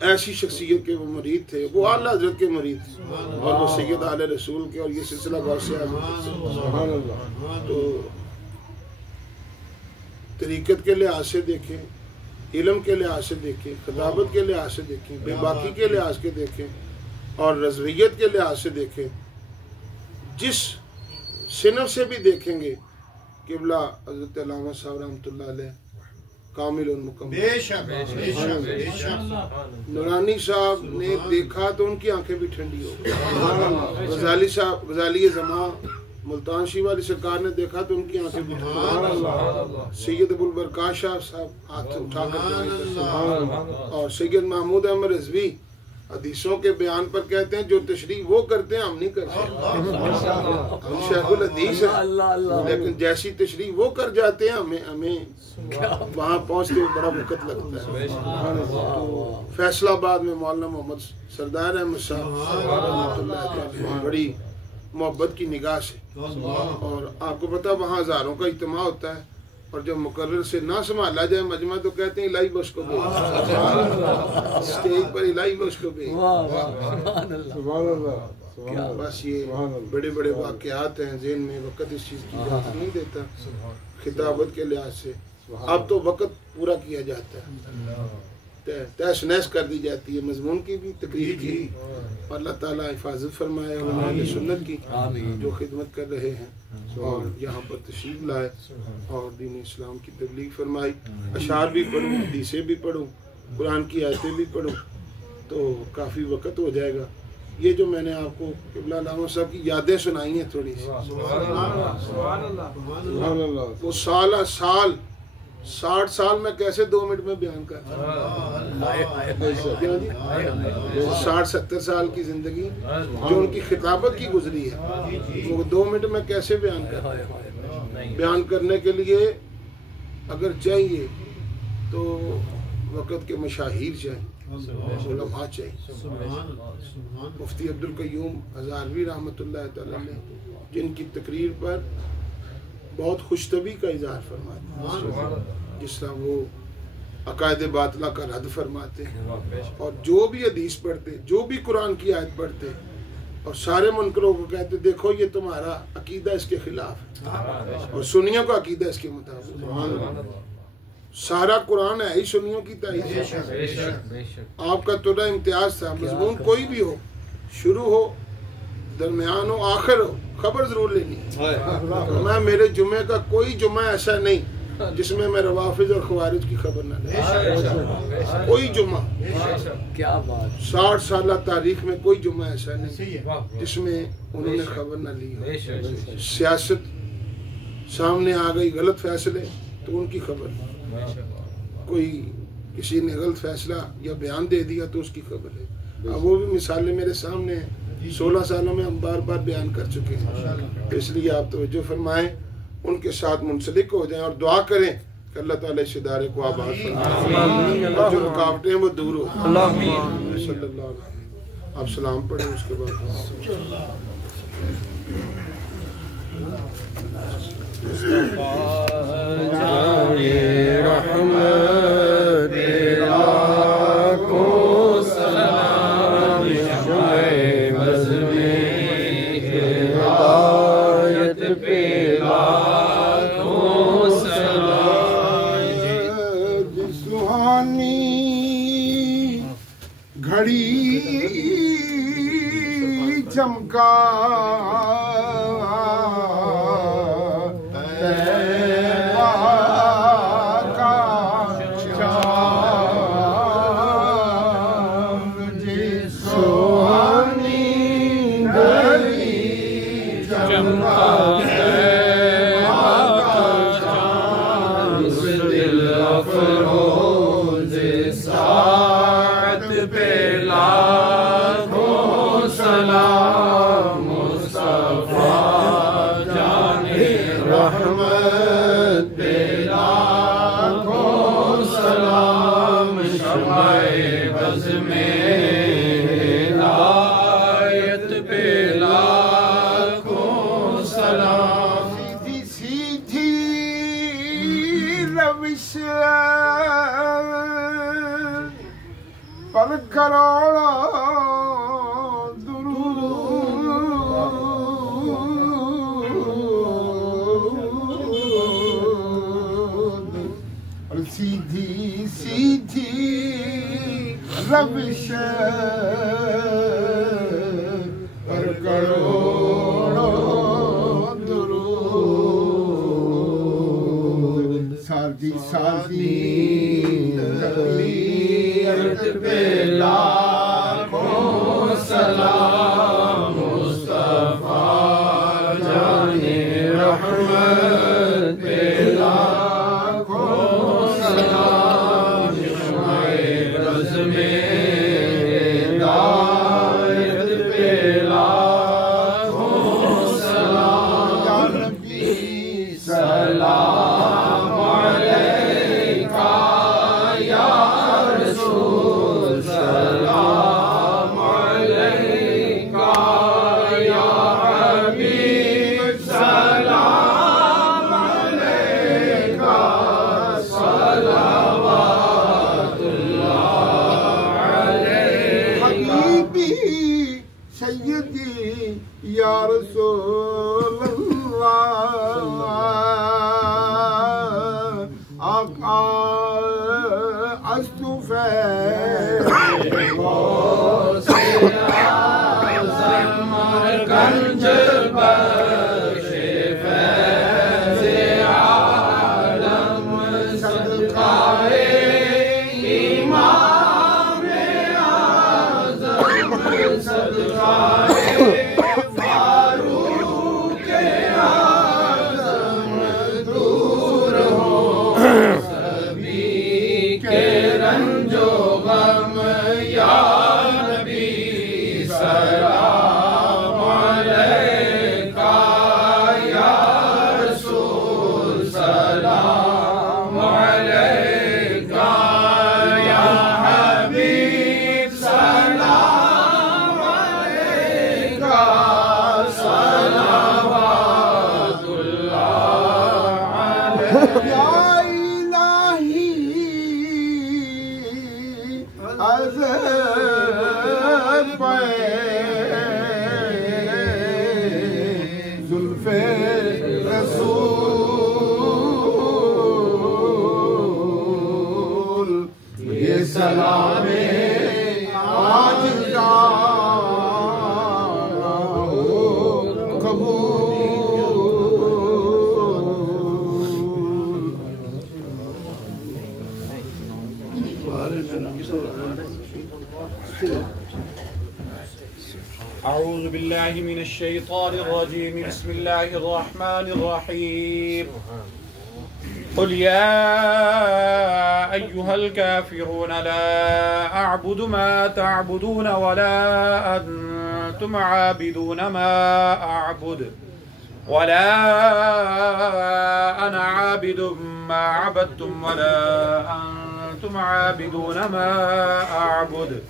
ایسی شخصیت کے وہ مرید تھے، وہ اعلیٰ حضرت کے مرید تھے، اور وہ سید آل رسول کے، اور یہ سلسلہ غوث اعظم۔ تو طریقت کے لحاظ سے دیکھیں، علم کے لحاظ سے دیکھیں، خطابت کے لحاظ سے دیکھیں، بے باکی کے لحاظ کے دیکھیں، اور رضویت کے لحاظ سے دیکھیں، جس صنف سے بھی دیکھیں گے، قبلہ حضرت علامہ صاحب رحمۃ اللہ علیہ کامل اور مکمل۔ نورانی صاحب نے دیکھا تو ان کی آنکھیں بھی ٹھنڈی ہو گئی۔ غزالی صاحب، غزالی زمان ملتان شیخ والی سرکار نے دیکھا تو ان کی آنکھیں بھی ٹھنڈی ہو گئی۔ سید ابو البرکات شاہ صاحب ہاتھ اٹھا کر دعائیں کرتے ہیں، اور سید محمود احمد رضوی حدیثوں کے بیان پر کہتے ہیں جو تشریح وہ کرتے ہیں ہم نہیں کرتے، ہم شیخ الحدیث ہیں، لیکن جیسی تشریح وہ کر جاتے ہیں ہمیں وہاں پہنچتے ہوئے بڑا وقت لگتا ہے۔ تو فیصل آباد میں مولانا محمد سردار احمد صاحب رحمۃ اللہ علیہ بڑی محبت کی نگاہ سے، اور آپ کو پتا وہاں ہزاروں کا اجتماع ہوتا ہے، اور جب مقرر سے نہ سنبھالا جائے مجمع تو کہتے ہیں الہی بخش کو بھیج، اسٹیج پر الہی بخش کو بھیج۔ بس یہ بڑے بڑے واقعات ہیں ذہن میں، وقت اس چیز کی اجازت نہیں دیتا خطابت کے لحاظ سے۔ اب تو وقت پورا کیا جاتا ہے، تہس نہس کر دی جاتی ہے، مضمون کی بھی، تقریر کی بھی، اور اللہ تعالیٰ حفاظت فرمائے اہل سنت کی جو خدمت کر رہے ہیں اور یہاں پر تشریف لائے اور دین اسلام کی تبلیغ فرمائی۔ اشعار بھی پڑھوں، حدیثیں بھی پڑھوں، قرآن کی آیتیں بھی پڑھوں تو کافی وقت ہو جائے گا۔ یہ جو میں نے آپ کو قبلہ علامہ صاحب کی یادیں سنائی ہیں تھوڑی سی، وہ سال 60 سال میں کیسے 2 منٹ میں بیان کرتا ہوں، 60-70 سال کی زندگی جو ان کی خطابت کی گزری ہے وہ 2 منٹ میں کیسے بیان کرتا ہے۔ بیان کرنے کے لیے اگر چاہیے تو وقت کے مشاہیر چاہیے، علماء چاہیے۔ مفتی عبدالقیوم ہزاروی رحمۃ اللہ تعالی علیہ جن کی تقریر پر بہت خوش طبعی کا اظہار فرماتے ہیں، جس طرح وہ عقائد باطلہ کا رد فرماتے ہیں، اور جو بھی حدیث پڑھتے، جو بھی قرآن کی آیت پڑھتے، اور سارے منکروں کو کہتے دیکھو یہ تمہارا عقیدہ اس کے خلاف ہے، اور سنیوں کا عقیدہ اس کے مطابق۔ سارا قرآن ہے ہی سنیوں کی تائید ہے۔ آپ کا تھوڑا امتیاز تھا، مضمون کوئی بھی ہو، شروع ہو، درمیان ہو، آخر ہو، خبر ضرور لینی ہے۔ میں میرے جمعے کا کوئی جمعہ ایسا نہیں جس میں میں روافض اور خوارج کی خبر نہ لیں، کوئی جمعہ، کیا بات، 60 سالہ تاریخ میں کوئی جمعہ ایسا نہیں جس میں انہوں نے خبر نہ لی ہو۔ سیاست سامنے آ گئی، غلط فیصلے تو ان کی خبر، کوئی کسی نے غلط فیصلہ یا بیان دے دیا تو اس کی خبر ہے۔ اب وہ بھی مثالیں میرے سامنے ہیں، 16 سالوں میں ہم بار بار بیان کر چکے ہیں، اس لیے آپ توجہ فرمائیں، ان کے ساتھ منسلک ہو جائیں اور دعا کریں کہ اللہ تعالیٰ اس ادارے کو آباد فرمائے، جو رکاوٹیں ہیں وہ دور ہو۔ صلی اللہ علیہ وسلم۔ آپ سلام پڑھیں، اس کے بعد گھڑی چمکا کروڑا درود سیدھی سیدھی روش پر کروڑا درود سادی سادی تقدیرت پہ لاکھوں سلام مصطفیٰ جان رحمت پہ لاکھوں سلام شمع رز میں ہدایت پہ لاکھوں سلام یا نبی سلام علیکہ یا رسول سلام علیکہ یا حبیب سلام علیکہ صلوات اللہ علیکہ حبیبی سیدی یا رسول اللہ آقا گنج بخش فیض عالم صدقہ امام اعظم صدقہ فاروق اعظم دور ہو سبھی کے رنج و غم یا نبی سلام علیکہ یا رسول سلام علیکہ یا حبیب سلام علیکہ صلوات اللہ علیکہ یا الہی زلف رسول یہ سلام آج أعوذ بالله من الشيطان الرجيم بسم الله الرحمن الرحيم قل يا أيها الكافرون لا أعبد ما تعبدون ولا أنتم عابدون ما أعبد ولا أنا عابد ما عبدتم ولا أنتم عابدون ما أعبد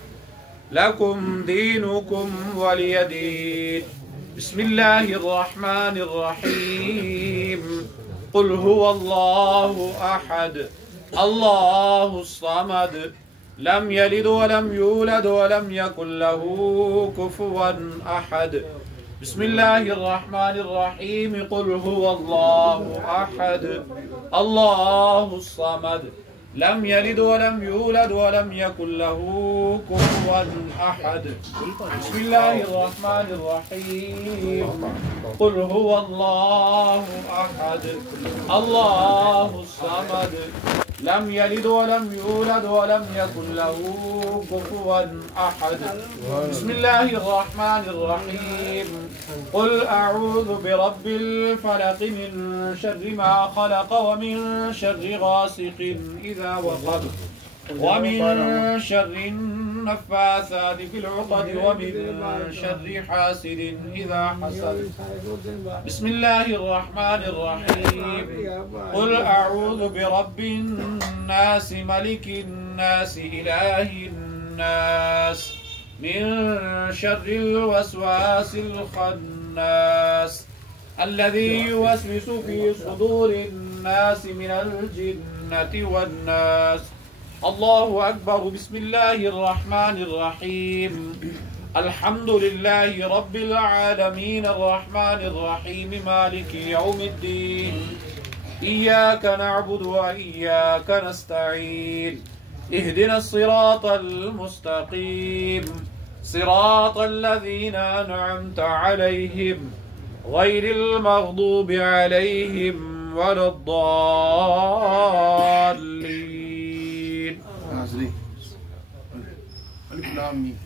لكم دينكم ولي دين بسم الله الرحمن الرحيم قل هو الله أحد الله الصمد لم يلد ولم يولد ولم يكن له كفوا أحد بسم الله الرحمن الرحيم قل هو الله أحد الله الصمد لم يلد ولم يولد ولم يكن له كفوا أحد بسم الله الرحمن الرحيم قل هو الله أحد الله الصمد لم يلد ولم يولد ولم يكن له كفوا أحد بسم الله الرحمن الرحيم قل أعوذ برب الفلق من شر ما خلق ومن شر غاسق إذا وقب ومن شر النفاثات في العقد ومن شر حاسد إذا حسد بسم الله الرحمن الرحيم قل أعوذ برب الناس ملك الناس إله الناس من شر الوسواس الخناس الذي يوسوس في صدور الناس من الجنة والناس الله أكبر. بسم الله الرحمن الرحيم. الحمد لله رب العالمين الرحمن الرحيم مالك يوم الدين. إياك نعبد وإياك نستعين. اهدنا الصراط المستقيم صراط الذين أنعمت عليهم غير المغضوب عليهم ولا الضالين. الف لام میم.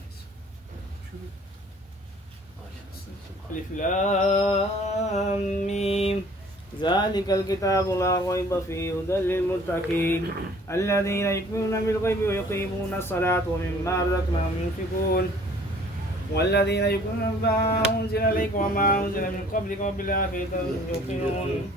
الف لام میم ذلك الكتاب لا ريب فيه هدى للمتقين الذين يؤمنون بالغيب ويقيمون الصلاة ومما رزقناهم ينفقون والذين يؤمنون بما أنزل إليك وما أنزل من قبلك وبالآخرة هم يوقنون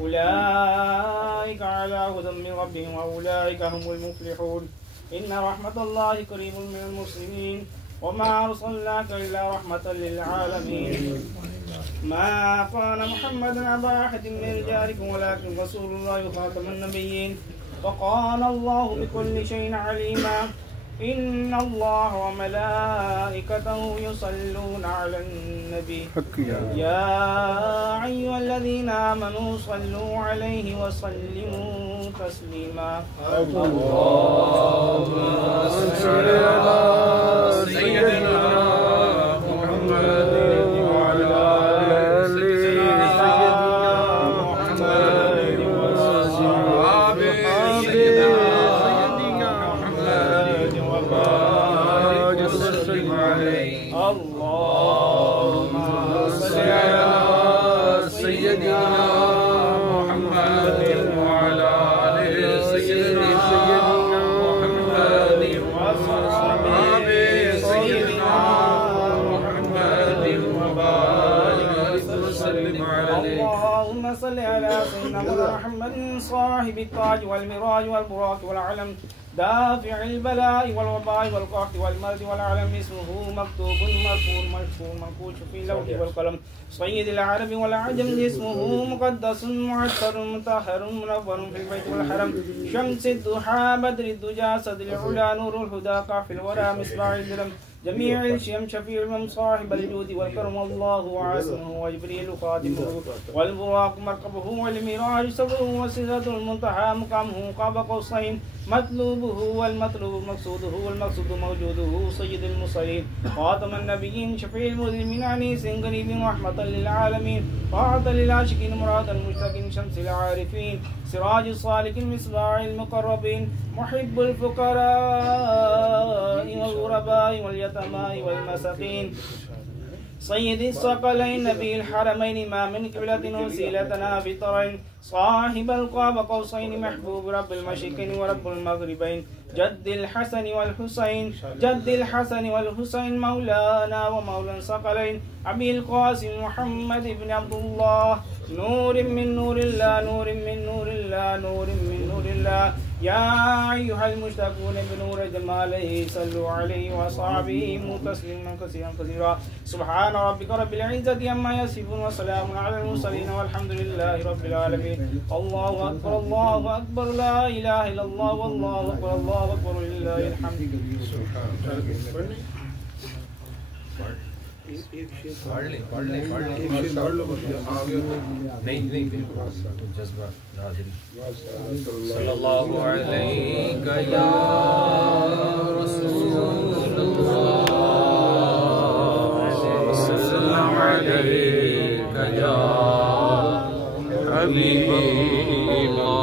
أولئك على هدى من ربهم وأولئك هم المفلحون. إن رحمة الله قريب من المحسنين وما أرسلناك إلا رحمة للعالمين. ما كان محمد أبا أحد من رجالكم ولكن رسول الله وخاتم النبيين وقال الله بكل شيء عليما. إن الله وملائكته يصلون على النبي يا أيها الذين آمنوا صلوا عليه وسلموا تسليما. اللهم صل على سيدنا محمد وعلى آل سيدنا محمد وصحبه سيدنا محمد وبارك وسلم عليه. اللهم صل على سيدنا محمد وعلى آل سيدنا محمد وصحبه سيدنا محمد وبارك وسلم عليه. اللهم صل على سيدنا محمد صاحب التاج والمراج والبراق والعلم دافع البلاء والوباء والقحط والمرض والعلم اسمه مكتوب مرفوع مشفوع منقوش في اللوح والقلم سيد العرب والعجم اسمه مقدس معطر مطهر منور في البيت والحرم شمس الضحى بدر الدجى صدر العلا نور الهدى كهف الورى مصباح الظلم جميع الشيم شفيع المم صاحب الجود والكرم الله عاصمه وجبريل خادمه والبراق مركبه والمراج صبره وسدرة المنتهى مقامه قاب قوسين مطلوبه والمطلوب مقصوده والمقصود موجوده سيد المرسلين خاتم النبيين شفيع المذنبين انيس قريب رحمة للعالمين طاعة للعاشقين مراد المشتاقين شمس العارفين سراج الصالحين مصباح المقربين محب الفقراء والغرباء واليتامى والمساكين سيد الثقلين نبي الحرمين ما من قبلة وسيلتنا في طرين صاحب القاب قوسين محبوب رب المشرقين ورب المغربين جد الحسن والحسين جد الحسن والحسين مولانا ومولى الثقلين أبي القاسم محمد بن عبد الله نور من نور الله نور من نور الله نور من نور الله يا أيها المشتاقون بنور جماله صلوا عليه وصحبه تسليما كثيرا كثيرا. سبحان ربك رب العزة عما يصفون وسلام على المرسلين والحمد لله رب العالمين. الله أكبر الله أكبر لا إله إلا الله والله أكبر الله أكبر لله الحمد. جذبہ ناظری صلی اللہ علیہ یا رسول اللہ صلی اللہ علیہ یا حبیب اللہ.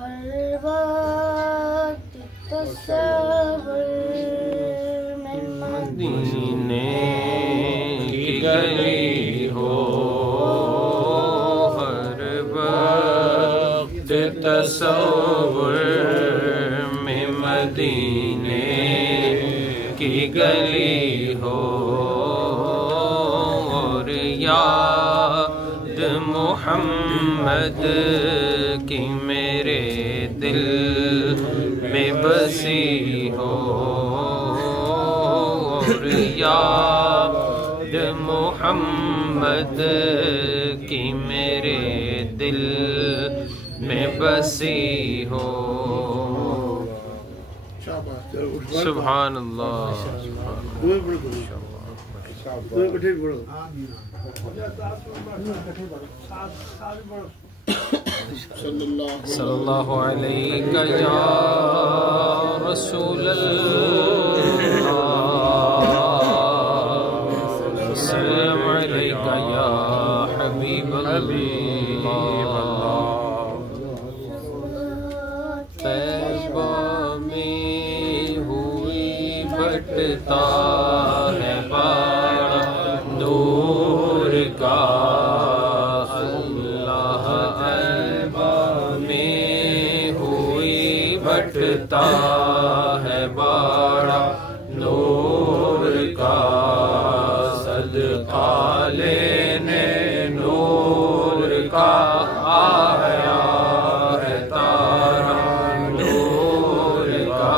ہر وقت تصور مدینے کی گلی ہو ہر وقت تصور میں مدینے کی گلی ہو اور یاد محمد کی میرے دل میں بسی ہو یاد محمد کی میرے دل میں بسی ہو سبحان اللہ صلی اللہ علیہ یا رسول اللہ السلام علیکہ یا حبیب اللہ طیبہ میں ہوئی بٹتا ہے باڑا نور کا بٹتا ہے باڑا نور کا صدقہ لینے نور کا آیا ہے تارا نور کا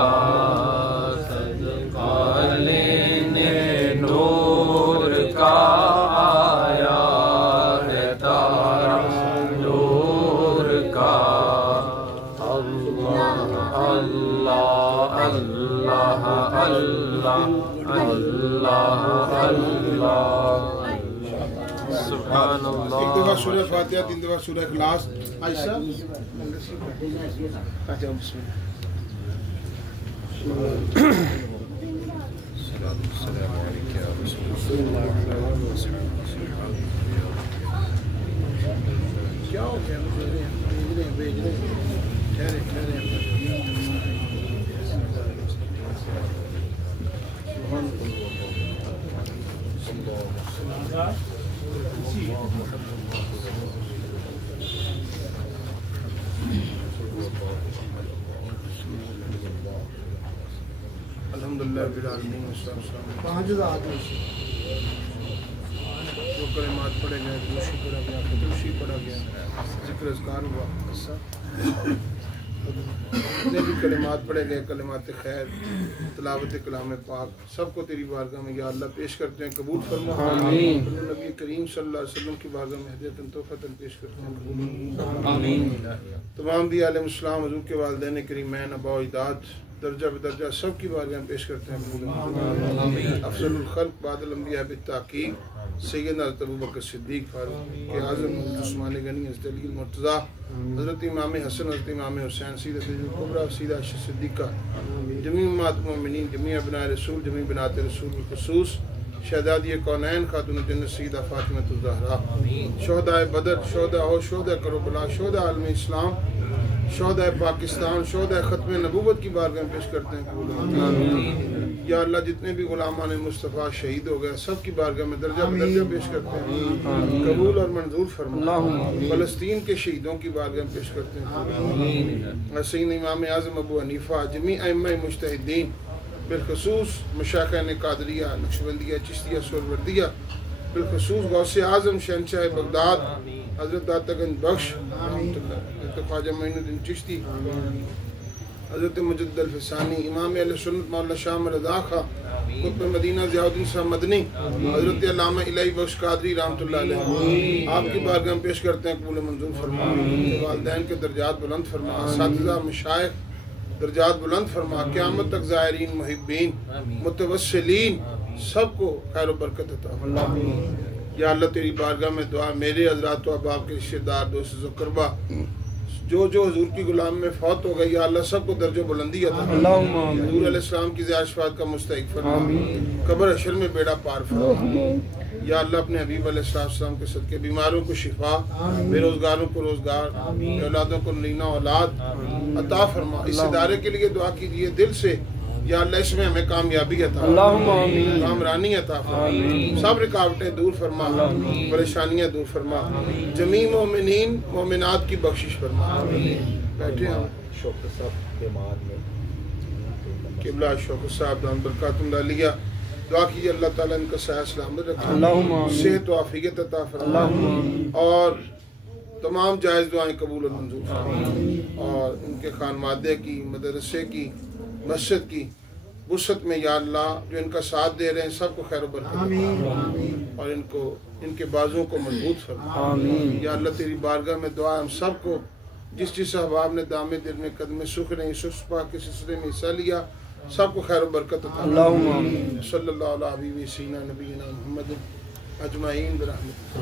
صدقہ لینے نور کا آیا ہے تارا نور کا اللہ اللہ اللہ اللہ سبحان اللہ. ایک دفعہ سورہ فاتحہ، 3 دفعہ سورہ اخلاص. عائشہ کیا ہو گیا؟ بھیج رہے ٹھہرے الحمدللہ رب العالمین. 5000 جو کلمات پڑھے گئے، دوشی پڑھا گیا، خدوشی پڑھا گیا، ذکر اذکار ہوا، جتنے بھی کلمات پڑھے گئے، کلمات خیر، تلاوت کلام پاک، سب کو تیری بارگاہ میں یا اللہ پیش کرتے ہیں، قبول فرما. آمین. نبی کریم صلی اللہ علیہ وسلم کی بارگاہ میں ہدیۃ تحفۃ پیش کرتے ہیں. آمین. تمام بھی علیہ السلام، حضور کے والدین کریمین، آباء و اجداد، درجہ بدرجہ سب کی بارگاہ میں پیش کرتے ہیں. افضل الخلق بعد الانبیاء بالتحقیق سیدنا حضرت ابوبکر صدیق فاروق اعظم، عثمان غنی، حضرت علی المرتضیٰ، حضرت امام حسن، حضرت امام حسین، سیدہ الکبریٰ، سیدہ عائشہ صدیقہ، جمیع امہات المومنین، جمیع ابناء رسول، جمیع بنات رسول بالخصوص شہزادی کونین خاتون جنت سیدہ فاطمہ الزہرا، شہدائے بدر، شہداء احد، شہداء کربلا، شہداء عالم اسلام، شہداء پاکستان، شہداء ختم نبوت کی بارگاہ میں پیش کرتے ہیں. یا اللہ جتنے بھی غلامان مصطفیٰ شہید ہو گئے سب کی بارگاہ میں درجہ بدرجہ پیش کرتے ہیں، قبول اور منظور فرما. فلسطین کے شہیدوں کی بارگاہ میں پیش کرتے ہیں. سیدنا امام اعظم ابو حنیفہ، جمیع ائمہ مجتہدین، بالخصوص مشائخین قادریہ، نقشبندیہ، چشتیہ، سہروردیہ، بالخصوص غوث اعظم شہنشاہ بغداد حضرت داتا گنج بخش، حضرت خواجہ معین الدین چشتی، حضرت مجدد الفسانی، امام اہل سنت مولانا شاہ رضا خان، قطب مدینہ ضیاء الدین صاحب مدنی، حضرت علامہ الہی بخش قادری رحمۃ اللہ علیہ، آپ کی بارگاہ میں پیش کرتے ہیں، قبول منظور فرما. والدین کے درجات بلند فرما، اساتذہ مشائخ درجات بلند فرما، قیامت تک زائرین، محبین، متوسلین سب کو خیر و برکت عطا فرما. یا اللہ تیری بارگاہ میں دعا، میرے حضرات و احباب کے رشتہ دار، دوست و قربا جو حضور کی غلام میں فوت ہو گئی، یا اللہ سب کو درجہ بلندی عطا فرما. حضور علیہ السلام کی زیادہ شفاعت کا مستحق فرما، قبر حشر میں بیڑا پار فرما. یا اللہ اپنے حبیب علیہ السلام کے صدقے بیماروں کو شفا، بے روزگاروں کو روزگار، اولادوں کو نرینہ اولاد عطا فرما. اس ادارے کے لیے دعا کیجیے دل سے، یا اللہ اس میں ہمیں کامیابی عطا فرما، کامرانی عطا فرما، سب رکاوٹیں دور فرما، پریشانیاں دور فرما، جمیع مومنین مومنات کی بخشش فرما. بیٹھے ہیں شوکت صاحب بیمار میں، قبلہ شوکت صاحب دام برکاتہ علیہ، دعا کیجیے اللہ تعالیٰ ان کا سایہ سلامت رکھے، صحت و عافیت عطا فرما، اور تمام جائز دعائیں قبول و منظور فرما، اور ان کے خانوادے کی، مدرسے کی، مسجد کی وسعت میں یا اللہ جو ان کا ساتھ دے رہے ہیں سب کو خیر و برکت عطا، اور ان کے بازوں کو مضبوط فرما. یا اللہ تیری بارگاہ میں دعا ہم سب کو جس جس احباب نے دامے دل میں قدم سکھ نے یوسف پاک کے سلسلے میں حصہ لیا سب کو خیر و برکت عطا فرمائے صلی اللہ علیہ حبیب سینا نبینا محمد اجمعین برحمتہ